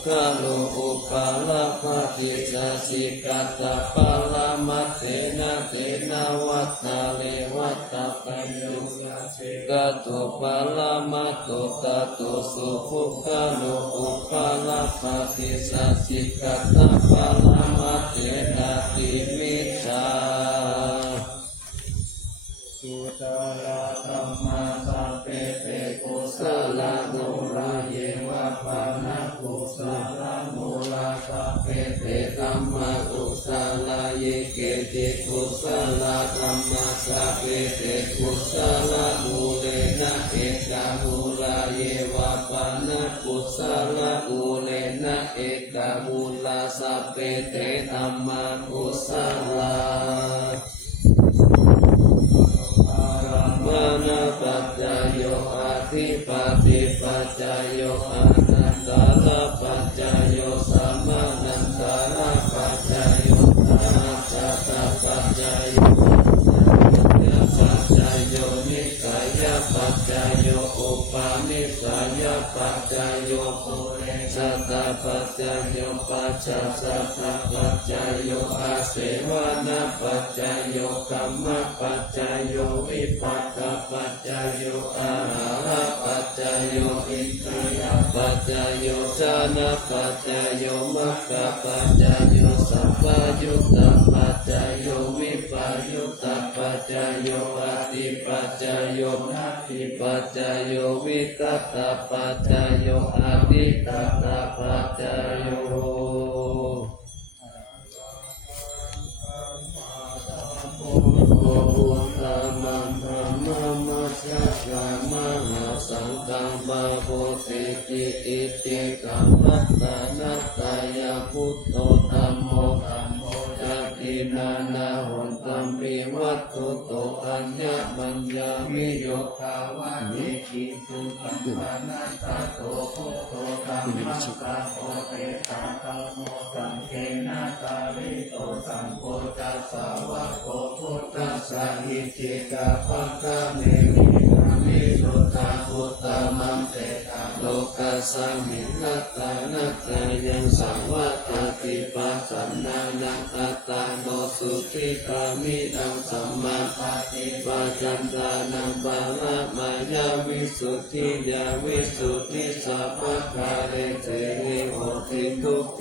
คาโลอุปาลาภะติสัจจิกัตถะปาลามะเตนะวัตตะเลวัตตะปัญโยกัตโตปาลามะโตตัตโตสุภุคโลอุปาลาภะติสัจจิกัตถะปาลามะเตนะติมิจฉาสุตระธัมมาสัพเพเตกุสลาโนราเยวะปานะกุสลาโมลาสัพเพเตธัมมากุสลาเยเกจิกุสลาธัมมาสัพเพเตกุสลามูเลนะเอกามูลาเยวะปานะกุสลามูเลนะเอกามูลาสัพเพเตธัมมากุสลามานะปัจจโยอาทิปติปัจจโยอานันตาระปัจจโยสัมมานันตาระปัจจโยอาจัตตปัจจโยปัจจโยนิสัยปัจจโยอุปาณิสัยปัจจโยปุเรสัตตปัจจโยปัจจสัตตปัจจโยอาเสวนาปัจจโยกัมมปัจจโยวิปัสสปัจจโยอาหารปัจจโยอินทรียปัจจโยฌานปัจจโยมรรคปัจจโยสัพพยุตตปัจจโยวิปัส ยุตตปัจจโยอติปัจจโยนาทิปัจจโยวิตัตตปัจจโยอติตัตตปัจจโยพุทธมังธรรมมัสสะกามหาสังฆังบาโภติกิอิติกัมมัตตานัตตายาพุทโธธัมโมจักขินานาหันตัมปิวัตถุโตอัญญมัญญามิโยคาวะเนกิสุขังปานัตตาโตพุทโธธัมมัสสะโพเตตังธัมโมสังเฆนะตาลิโตสังโฆจัสสาวะโกพุทธัสสะอิจิกาภัคคะเมมิมิสุทธาพุทธมังเตตาโลกัสสมินัตตานัตตายังสังวัตติปัสสนานังอัตตาโนสุขิกามิดังสัมมาปฏิปัจจันตานังปะละมายาวิสุทธิยาวิสุทธิสัพพะคาเรเตหิโหติทุกเข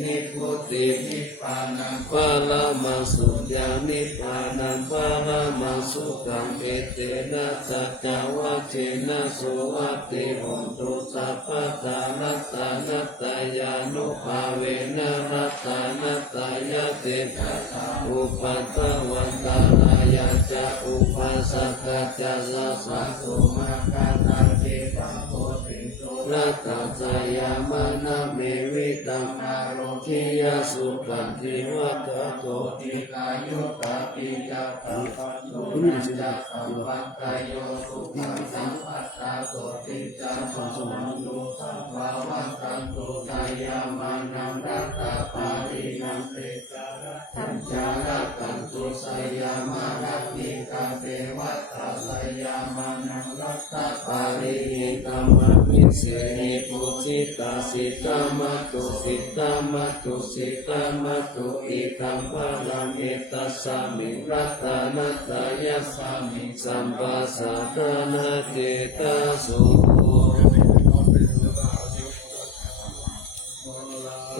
หิพุทธินิพพานังปะละมังสุญญานิพพานังปะละมังสุขังเอเตนะสัจจวัชเชนะสุวัตติโหตุสัพพะทานัตตานัตตายานุภาเวนะรัตตานัตตายาเตนะอุปัตตวันตานายาจะอุปัสสกจะสัสสะสุมาคาตาเตปังโพธิสุรัตตาจายามนะเมวิตังอารมทิยาสุปันติวัตโตติกายุตติยาตปัญโยนัจจะสัมปัตตโยสุขังสัมปัตตาโตติจาปัสสังโยสัมภาวันตันตุทายามานังรัตตาปารินังเตจาระทัญจาระกันตุสยามารัตติกาเทวัตตาสยามานังรัตตาปาริหิตัมมวิเศหิปุจิตาสิตามัตตุสิตามัตตุสิตามัตตุอิทัมภารังเอตัสสามิรัตตานัตตายาสามิสัมปัสสะทานาเจตาสุ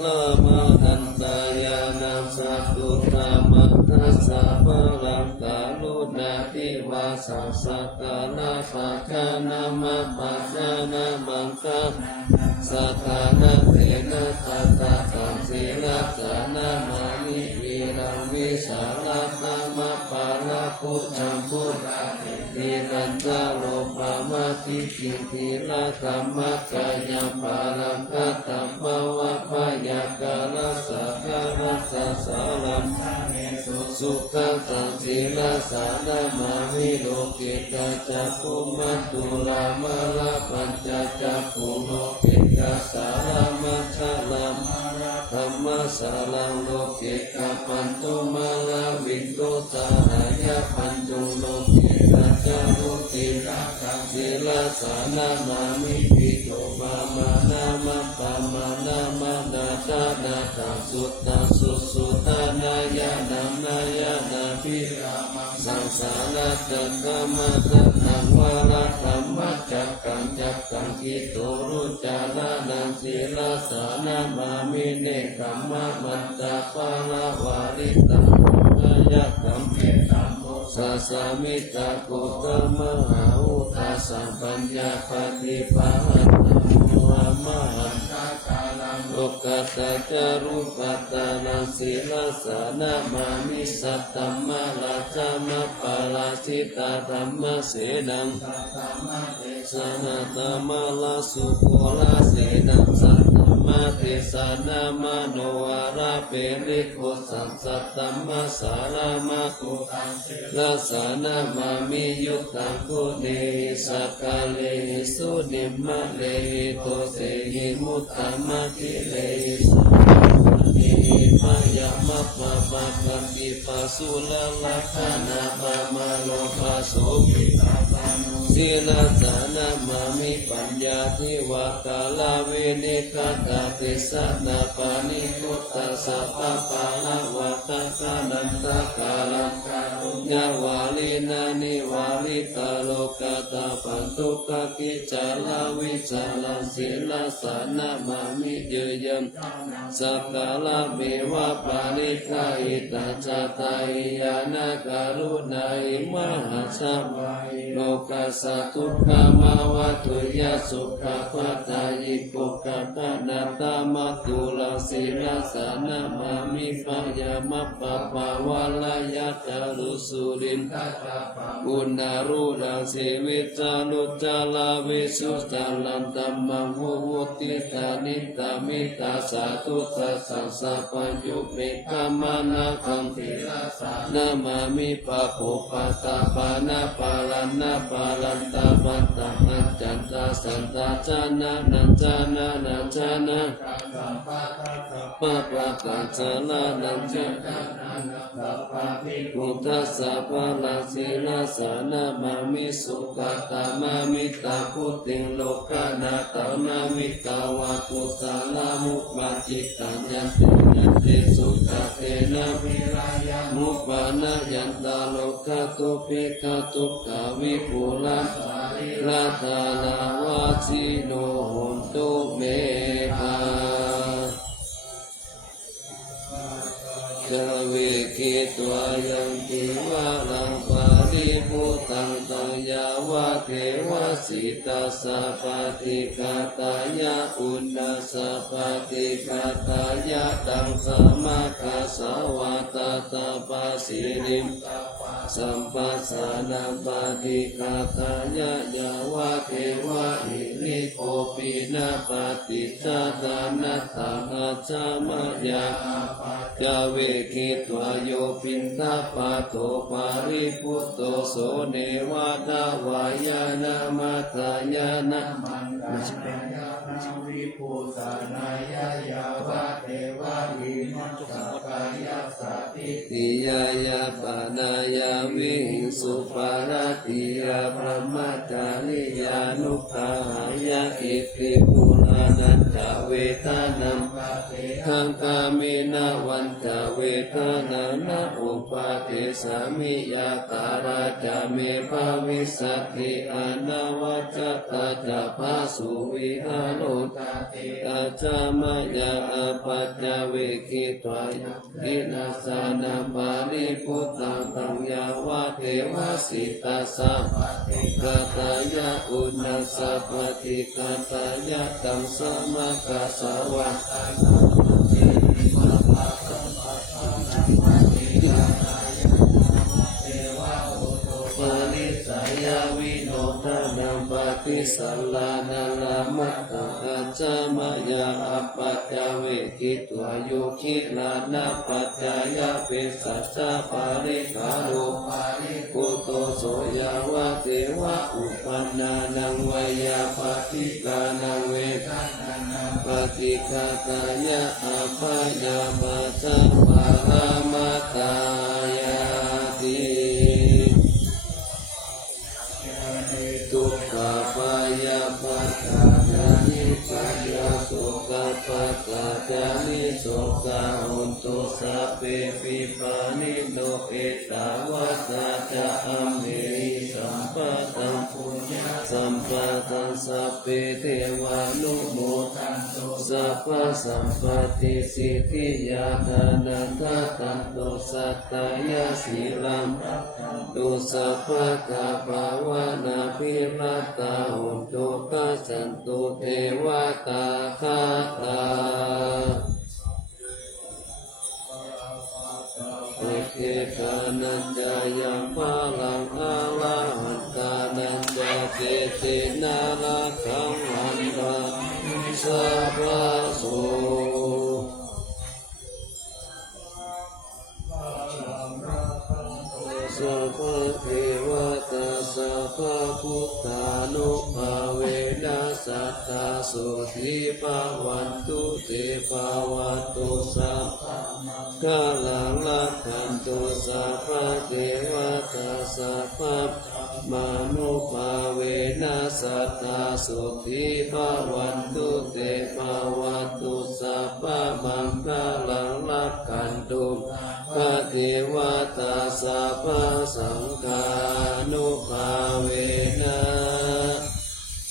ลามานันตายานาสัตตุตามัตตัสสะภะรังกาลุนาติวาสัสสะกาลาภะคานามะปัจจานามังคะสัทธานาเตนะสัทธาสังสีลัสสะนามานิวีรังวิสาลัตตามะปาละพุทธังพุทธาติรันตาโลภามาติกิติละธัมมะกายาปาลังกัตตัมภวะพยากาลสักการัสสะสารัมสุขังตังสีลัสสะนามาวิโลกิตาจักขุมัตตุลามาลาปัญจจักขุโลกิตาสารามัชฌะลัมธรรมสารังโลกิกาปันตุมาลาวินโตสาหายาปันตุโลกิตาจารุติระกังสีลัสสะนามามิปิโตปามานามัปปามานามานาตานาตังสุตตาสุสุตานายานัมนายานาภิรามังสังสาราตังกามะตังวาระธัมมัจจักกังจักกังกิโตรุจารานังศีลาสานามามิเนกัมมะมันตาปาลาวาริตังนายะกัมเมตัมโมสัสสามิตาโกตมหาอุตาสัมปัญญาปฏิปะหันตังโมมหันตากาลังโลกัตตะจารุปัตตานังศีลาสานามามิสัตตัมมะลาจามะปาลาสิตาธัมมะเสดังสหัตมะลาสุโคลาเสดังสัตตมะเทสานามะโนวาระเปริโกสัสสัตตมะสารามะโกตังลาสานามามิยุตตังกุเนสักกะเลสุนิมะเลโตเสหิมุตตมะทิเลสุนิมะยะมะปะปะกันติปัสสุลลัคขณะปะมะโลภะโสปิตาปะ ศีลสานามามิปัญญาทิวากาลาเวนิคตาติสนาปานิพุตตะสัพพะปะละวะตะกานันตะกาลังยาวาลินานิวาลิตาโลกตาปันตุกะกิจาลาวิจาลาศีลสานามามิเยยัมสักกาลเมวะปาลิกาอิตาจตายานาการุณาอิมหาสัมโลกัสสะทุกขมาวะตุยะสุขปัตตายิปุกขะนาตามะตุลาศีลสานามามิปะยามะปะปะวะลายะจารุสุรินบุญนารุดังเสวิจานุจาลาวิสุจาลันตัมมังหุวุติตานิตามิตาสาธุตัสสะสัพพัญญุเมฆามานะคัมภิรสานามามิปะโภปะตาปานาปาลันนาปาลันตาปัตตะอัจจันตาสันตาจานะนันจานะนันจานะปะปะกัจจานะนันจานะพุทธัสสะภะละศีลสานามามิสุขตามามิตาพุทธิโลกานาตามามิตาวะกุสาลามุปาจิตัญญันติสุขเตนะวิรายามุปานะยันตาโลกาตุปิกาตุกาวิปุระลาทานาวาสิโนโหตุเมฆาจะวิกิตวายังติวาลังปาริปุตังตังยาวะเทวสิตาสัพพติกาตายะอุณาสัพพติกาตายะตังสมาคาสาวะตาตาปัสสิริมสัมปัสสานังปฏิกาตายะยาวะเทวะหิริโกปินาปฏิจจตานัตตานาจามยาจาเวกิตวโยปินทปะโตปาริพุตโตโสเนวาดาวายานามาตายานะวิปุสานายายาวะเทวะหิมัจจกายาสาติติยายาปานายาวิหิสุปาราติยาพระมัจจาริยานุภาหายาอิติปุรานันตเวทานังขังกามินาวันตเวทานานะอุปาเทสามิยาตาราจาเมภาวิสัตติอนาวจัตตาจาภาสุวิหาโรตอาจามายาอาปัจจเวกิตวายกินาสานาปาริพุตตังตังยาวะเทวสิตาสัพพติกาตายะอุณาสัพพติกาตายะตังสมาคาสาวะติสัลลานาลามัตตาจามายาอปัจจเวกิตวโยคิลานาปัจจายาเปสัจจาปาริกาโรกุโตโสยาวะเทวะอุปันนานังวายาปฏิกานังเวทันังปฏิกาตายะอาภายามาจัปปารามาตายาติทุกขปายาปัจจานิปัญญาสุขปัจจานิสุขหุนตุสัพเพปิปานิโนเอตาวะสัจจะอัมเหสัมปะตังปุญญาสัมปะตังสัพเพเทวานุโมทันตุสัพพะสัมปติสิทธิยาทานันทตันตุสัตตายาสีลัมตุสัพพะกาภาวนาภิรัตตาหุนตุกัสสันตุเทวตาคาตาเอเกกานันจายังพาลังอาลาหันกานันจาเจเจนาลาคังวันตาสัพพะโสสัพพะเทวตาสัพพะพุทธานุภาเวนัสสัทธาสุทิภาวันตุเตภาวันตุสัพพะกาลังลักขันตุสัพพะเทวตาสัพพะ มานุภาเวนัสสัตตาสุขีภาวันตุเตภาวัตุสัพพะมังคลังรักขันตุพระเทวตาสัพพะสังฆานุภาเวนัส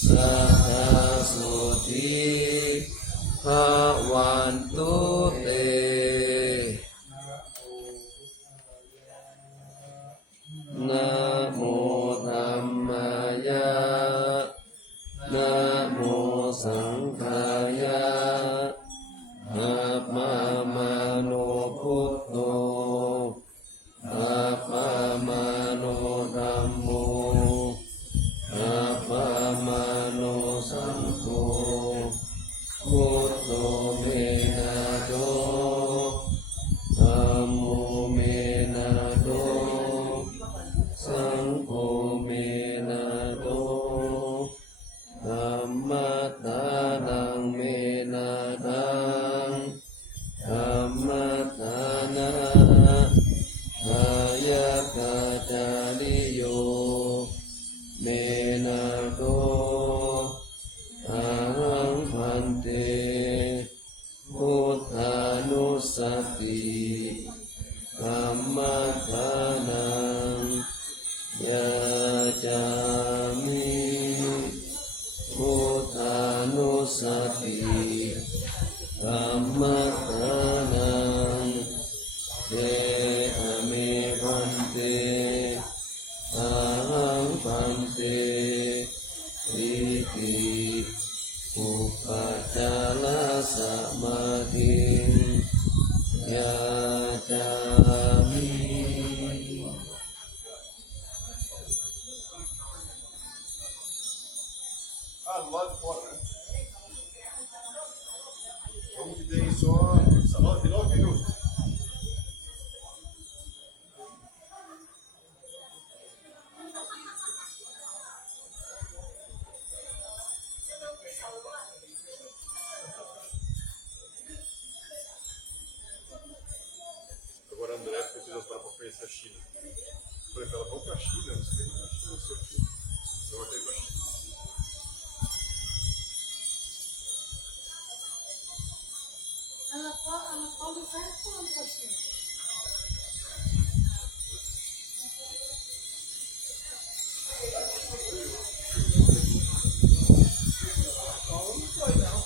สัตตาสุขีภาวันตุเตนะโมธัมมายะนะโมสังฆายะอะปะมาโนพุทโธอะปะมาโนธัมโมอะปะมาโนสังโฆพุทโธเมนะโตธัมโมเมนะโตสังโฆเมนะโตธัมมัสสานังเมนะทังธัมมัสสานะอายะกาจาริโยเมนะโตอะหังพันเตพุทธานุสติธัมมัสสานังยาจามิพุทธานุสติธัมมัสสานังเตอะเมพันเตอะหังพันเตอิติอุปจาลสมาธิยาจามิ Lá de fora, né? Vamos que tem só 9 minutos. Agora André precisa para conhecer a China. Falei para ela, vamos para a China, não sei o que. Eu voltei para a China. Ela pode até quanto assim? Não foi não.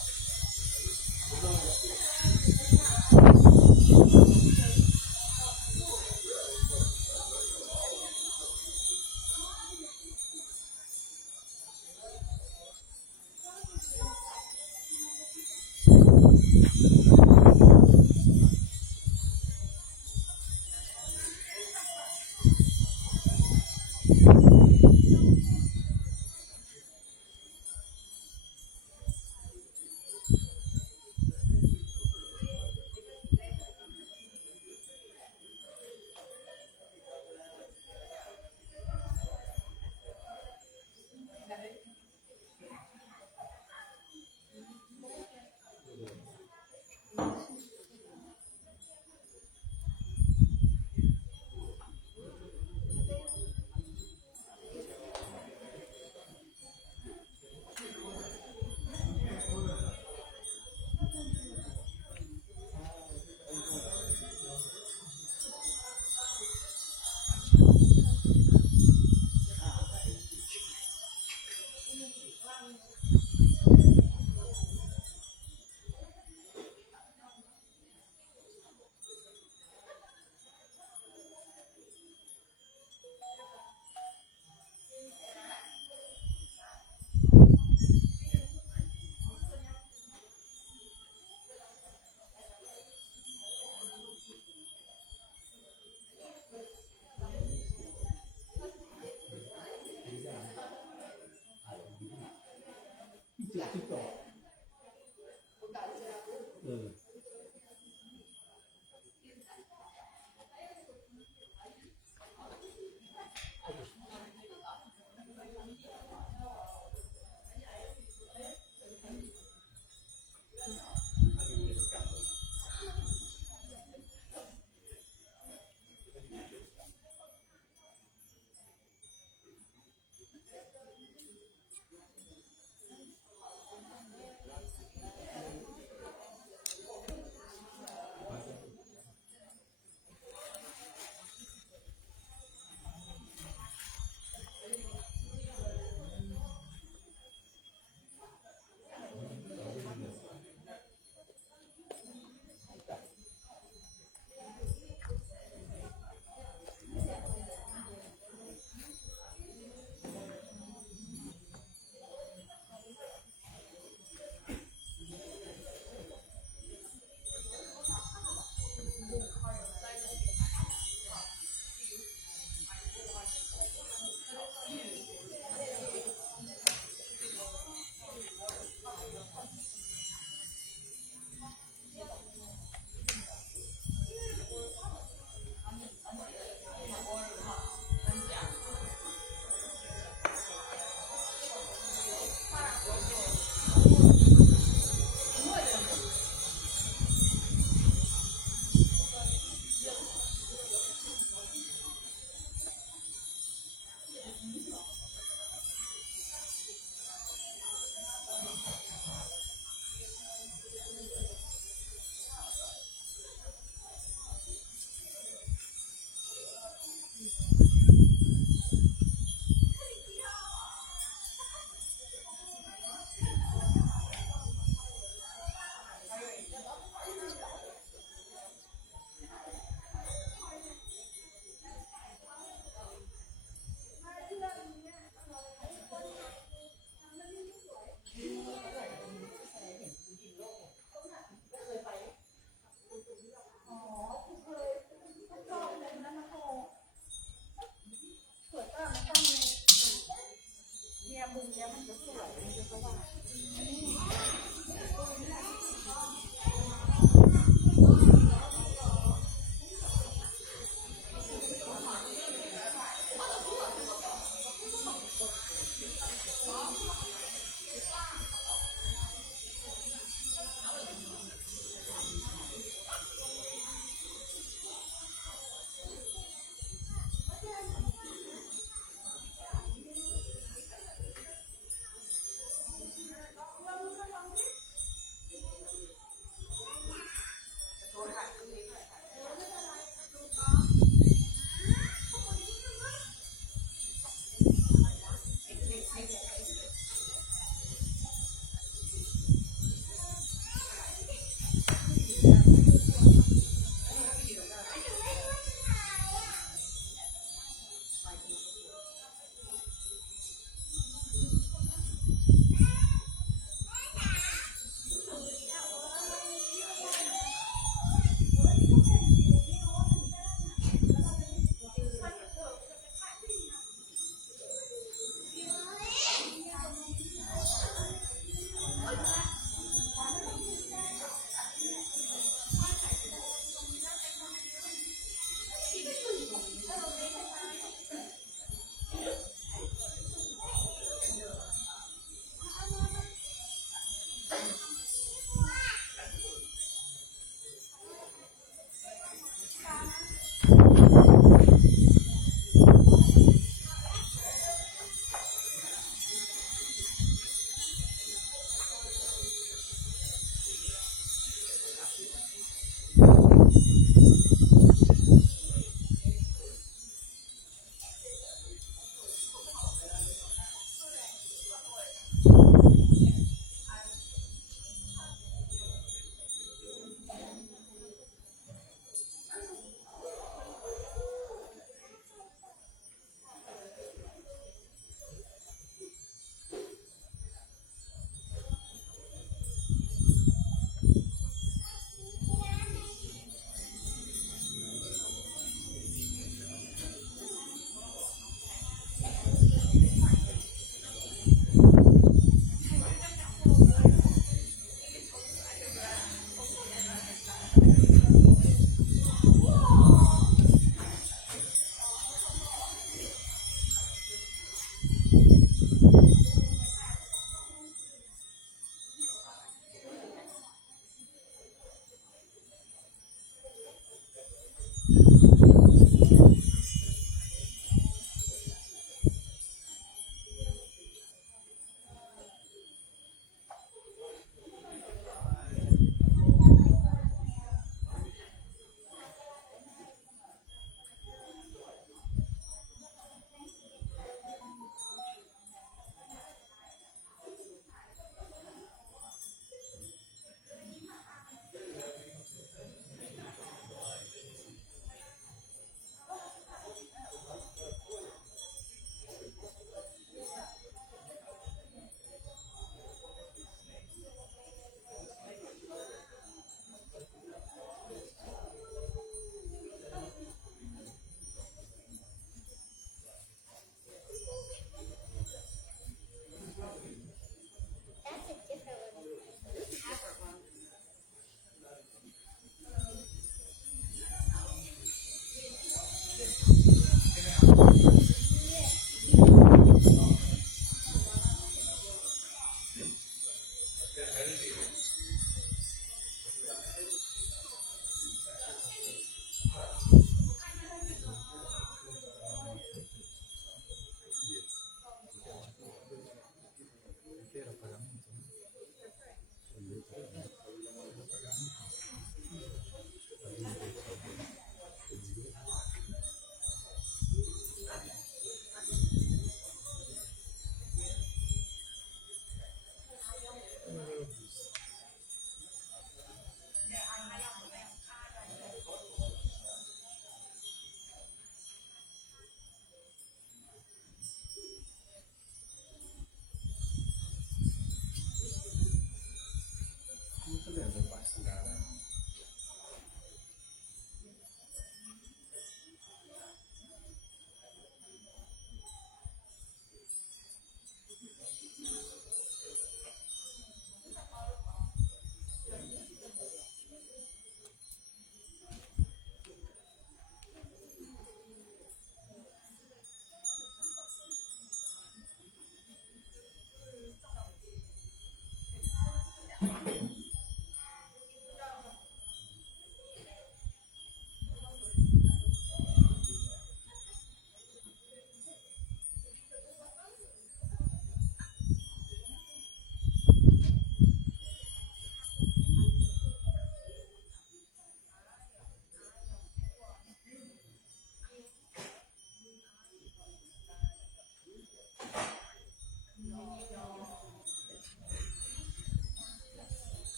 เ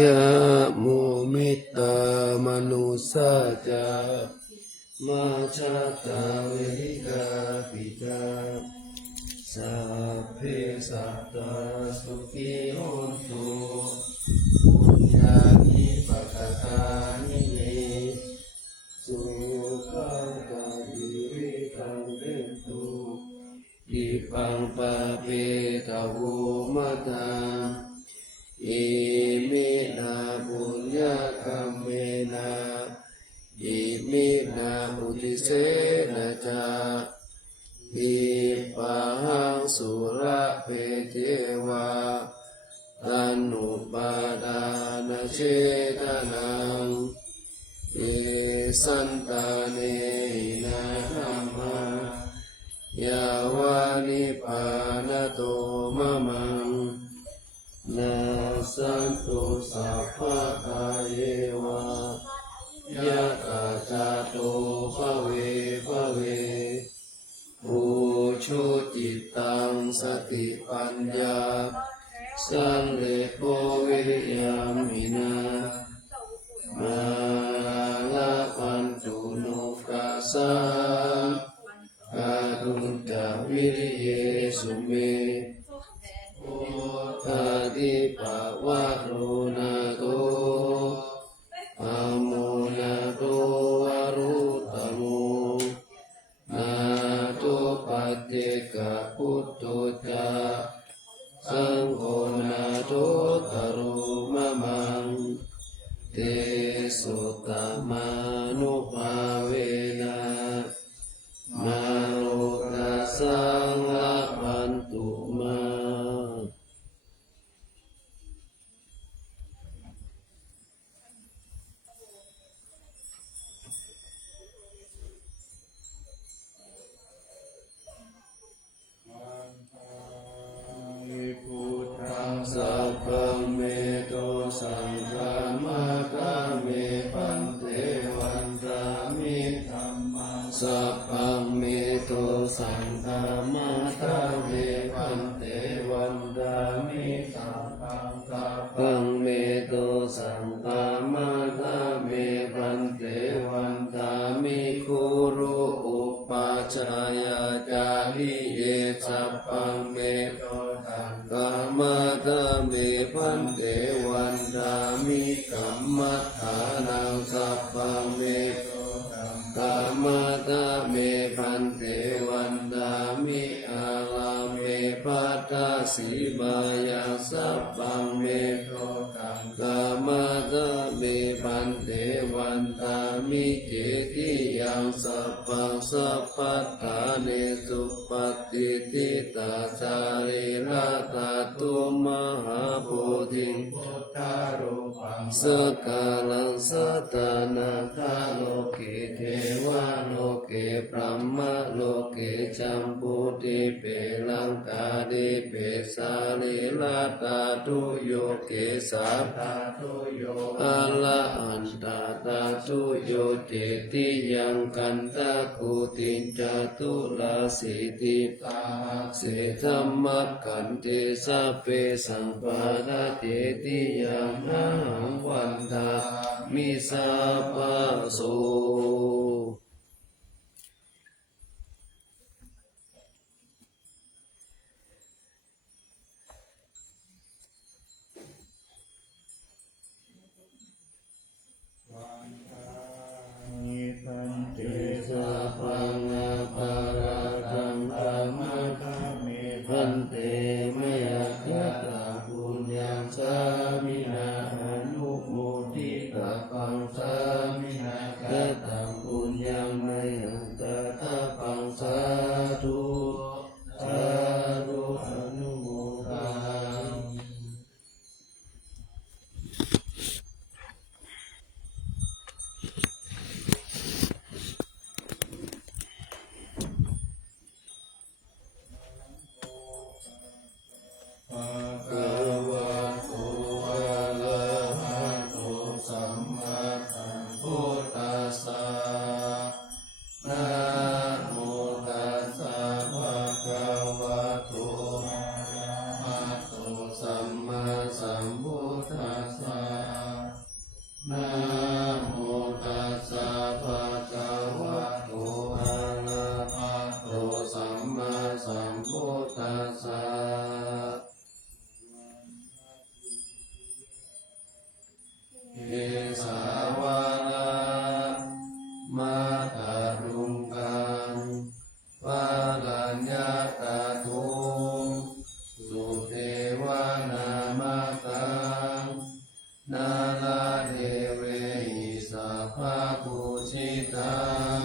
ยะโมมิตตามนุสาจามาชาตาเวหิกาปิจาสัพเพสัตตาสุขิโหนตุปุญญาภิปัสสะทานิเมสุขังกายิริตังเตตุอิปังปะเปตะโวมะตังอิมินาปุญญคัมเมนะอิมินาอุทิเสนะจาอิปังสุระเพเทวาตันนุปาดานะเจตนังเอสันตาเนนะธัมมายาวานิพานะโตมะมังนาสันตุสัพพะกายเยวายะตาจาโตภเวภเวภูชุจิตตังสติปัญญาสันเลโกวิริยามินามาลาปันตุโนกัสสะกาตุนตะวิริเยสุเมโอทาดิปะวะโรนาโตอะโมนา เจกะพุทโธจาสังโฆนาโตตรุมะมังเตสุตมานุภาเวนะมาโลกัสสังละพันตุมาสัพพังเมโตสังฆามะกะเมปันเตวันตามิธัมมังสัพพังเมโตสังฆามะกะเมปันเตวันตามิสัพพังเมโตสังฆามะกะเมปันเตวันตามิคุรุอุปาชายาจาริเยสัพพังเมโตสังฆามะกะเมปันเตวันตามิกัมมัฏฐานังสัพพังเมโตสังฆามะกะเมปันเตวันตามิอาลาเมปัตตาสีบายังสัพพังเมโตสังฆามะกะเมปันเตวันตามิเจติยังสัพพังสัพพัทธาเนสุปฏิทิตาสาริราตาตุมหาโพธิพุทธารูปังสกาลังสัตตานาคาโลกิเทวะโลเกพรหมโลเกจัมปุติเปลังกาดิเปสาริราตาตุโยเกสาตาตุโยอะละอันตาตาตุโยเจติยังกันตะกุติจตุลาสิติตาเสธัมมัคขันติสัพเพสัมปาทาเจติยังนะหังวันตามิสัพพะโสสัพพังอาภาราตังธรรมะพันเตมยะยะตาปุญญังสามินาอนุโมทิตาปังสามินากะตังปุญญังมยันตถาปังสาธุสาธุอนุโมทังภะคะวะโตอะระหะโตสัมมาสัมพุทธัสสะนะโมตัสสะภะคะวะโตอะระหะโตสัมมาสัมพุทธัสสะนะโมตัสสะภะคะวะโตอะระหะโตสัมมาสัมพุทธัสสะเอสาวานามาตารุงกังวาลัญญาตาทุงสุเทวานามาตังนาลาเทเวหิสัพพะปุชิตัง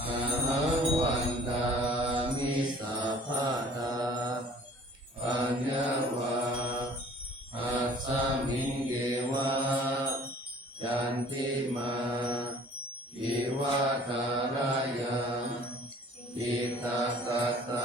อะหังวันตามิสัพพะตาปัญญาวาอัสสมิงเกวะจันติมาอิวะตารายังอิตาตตา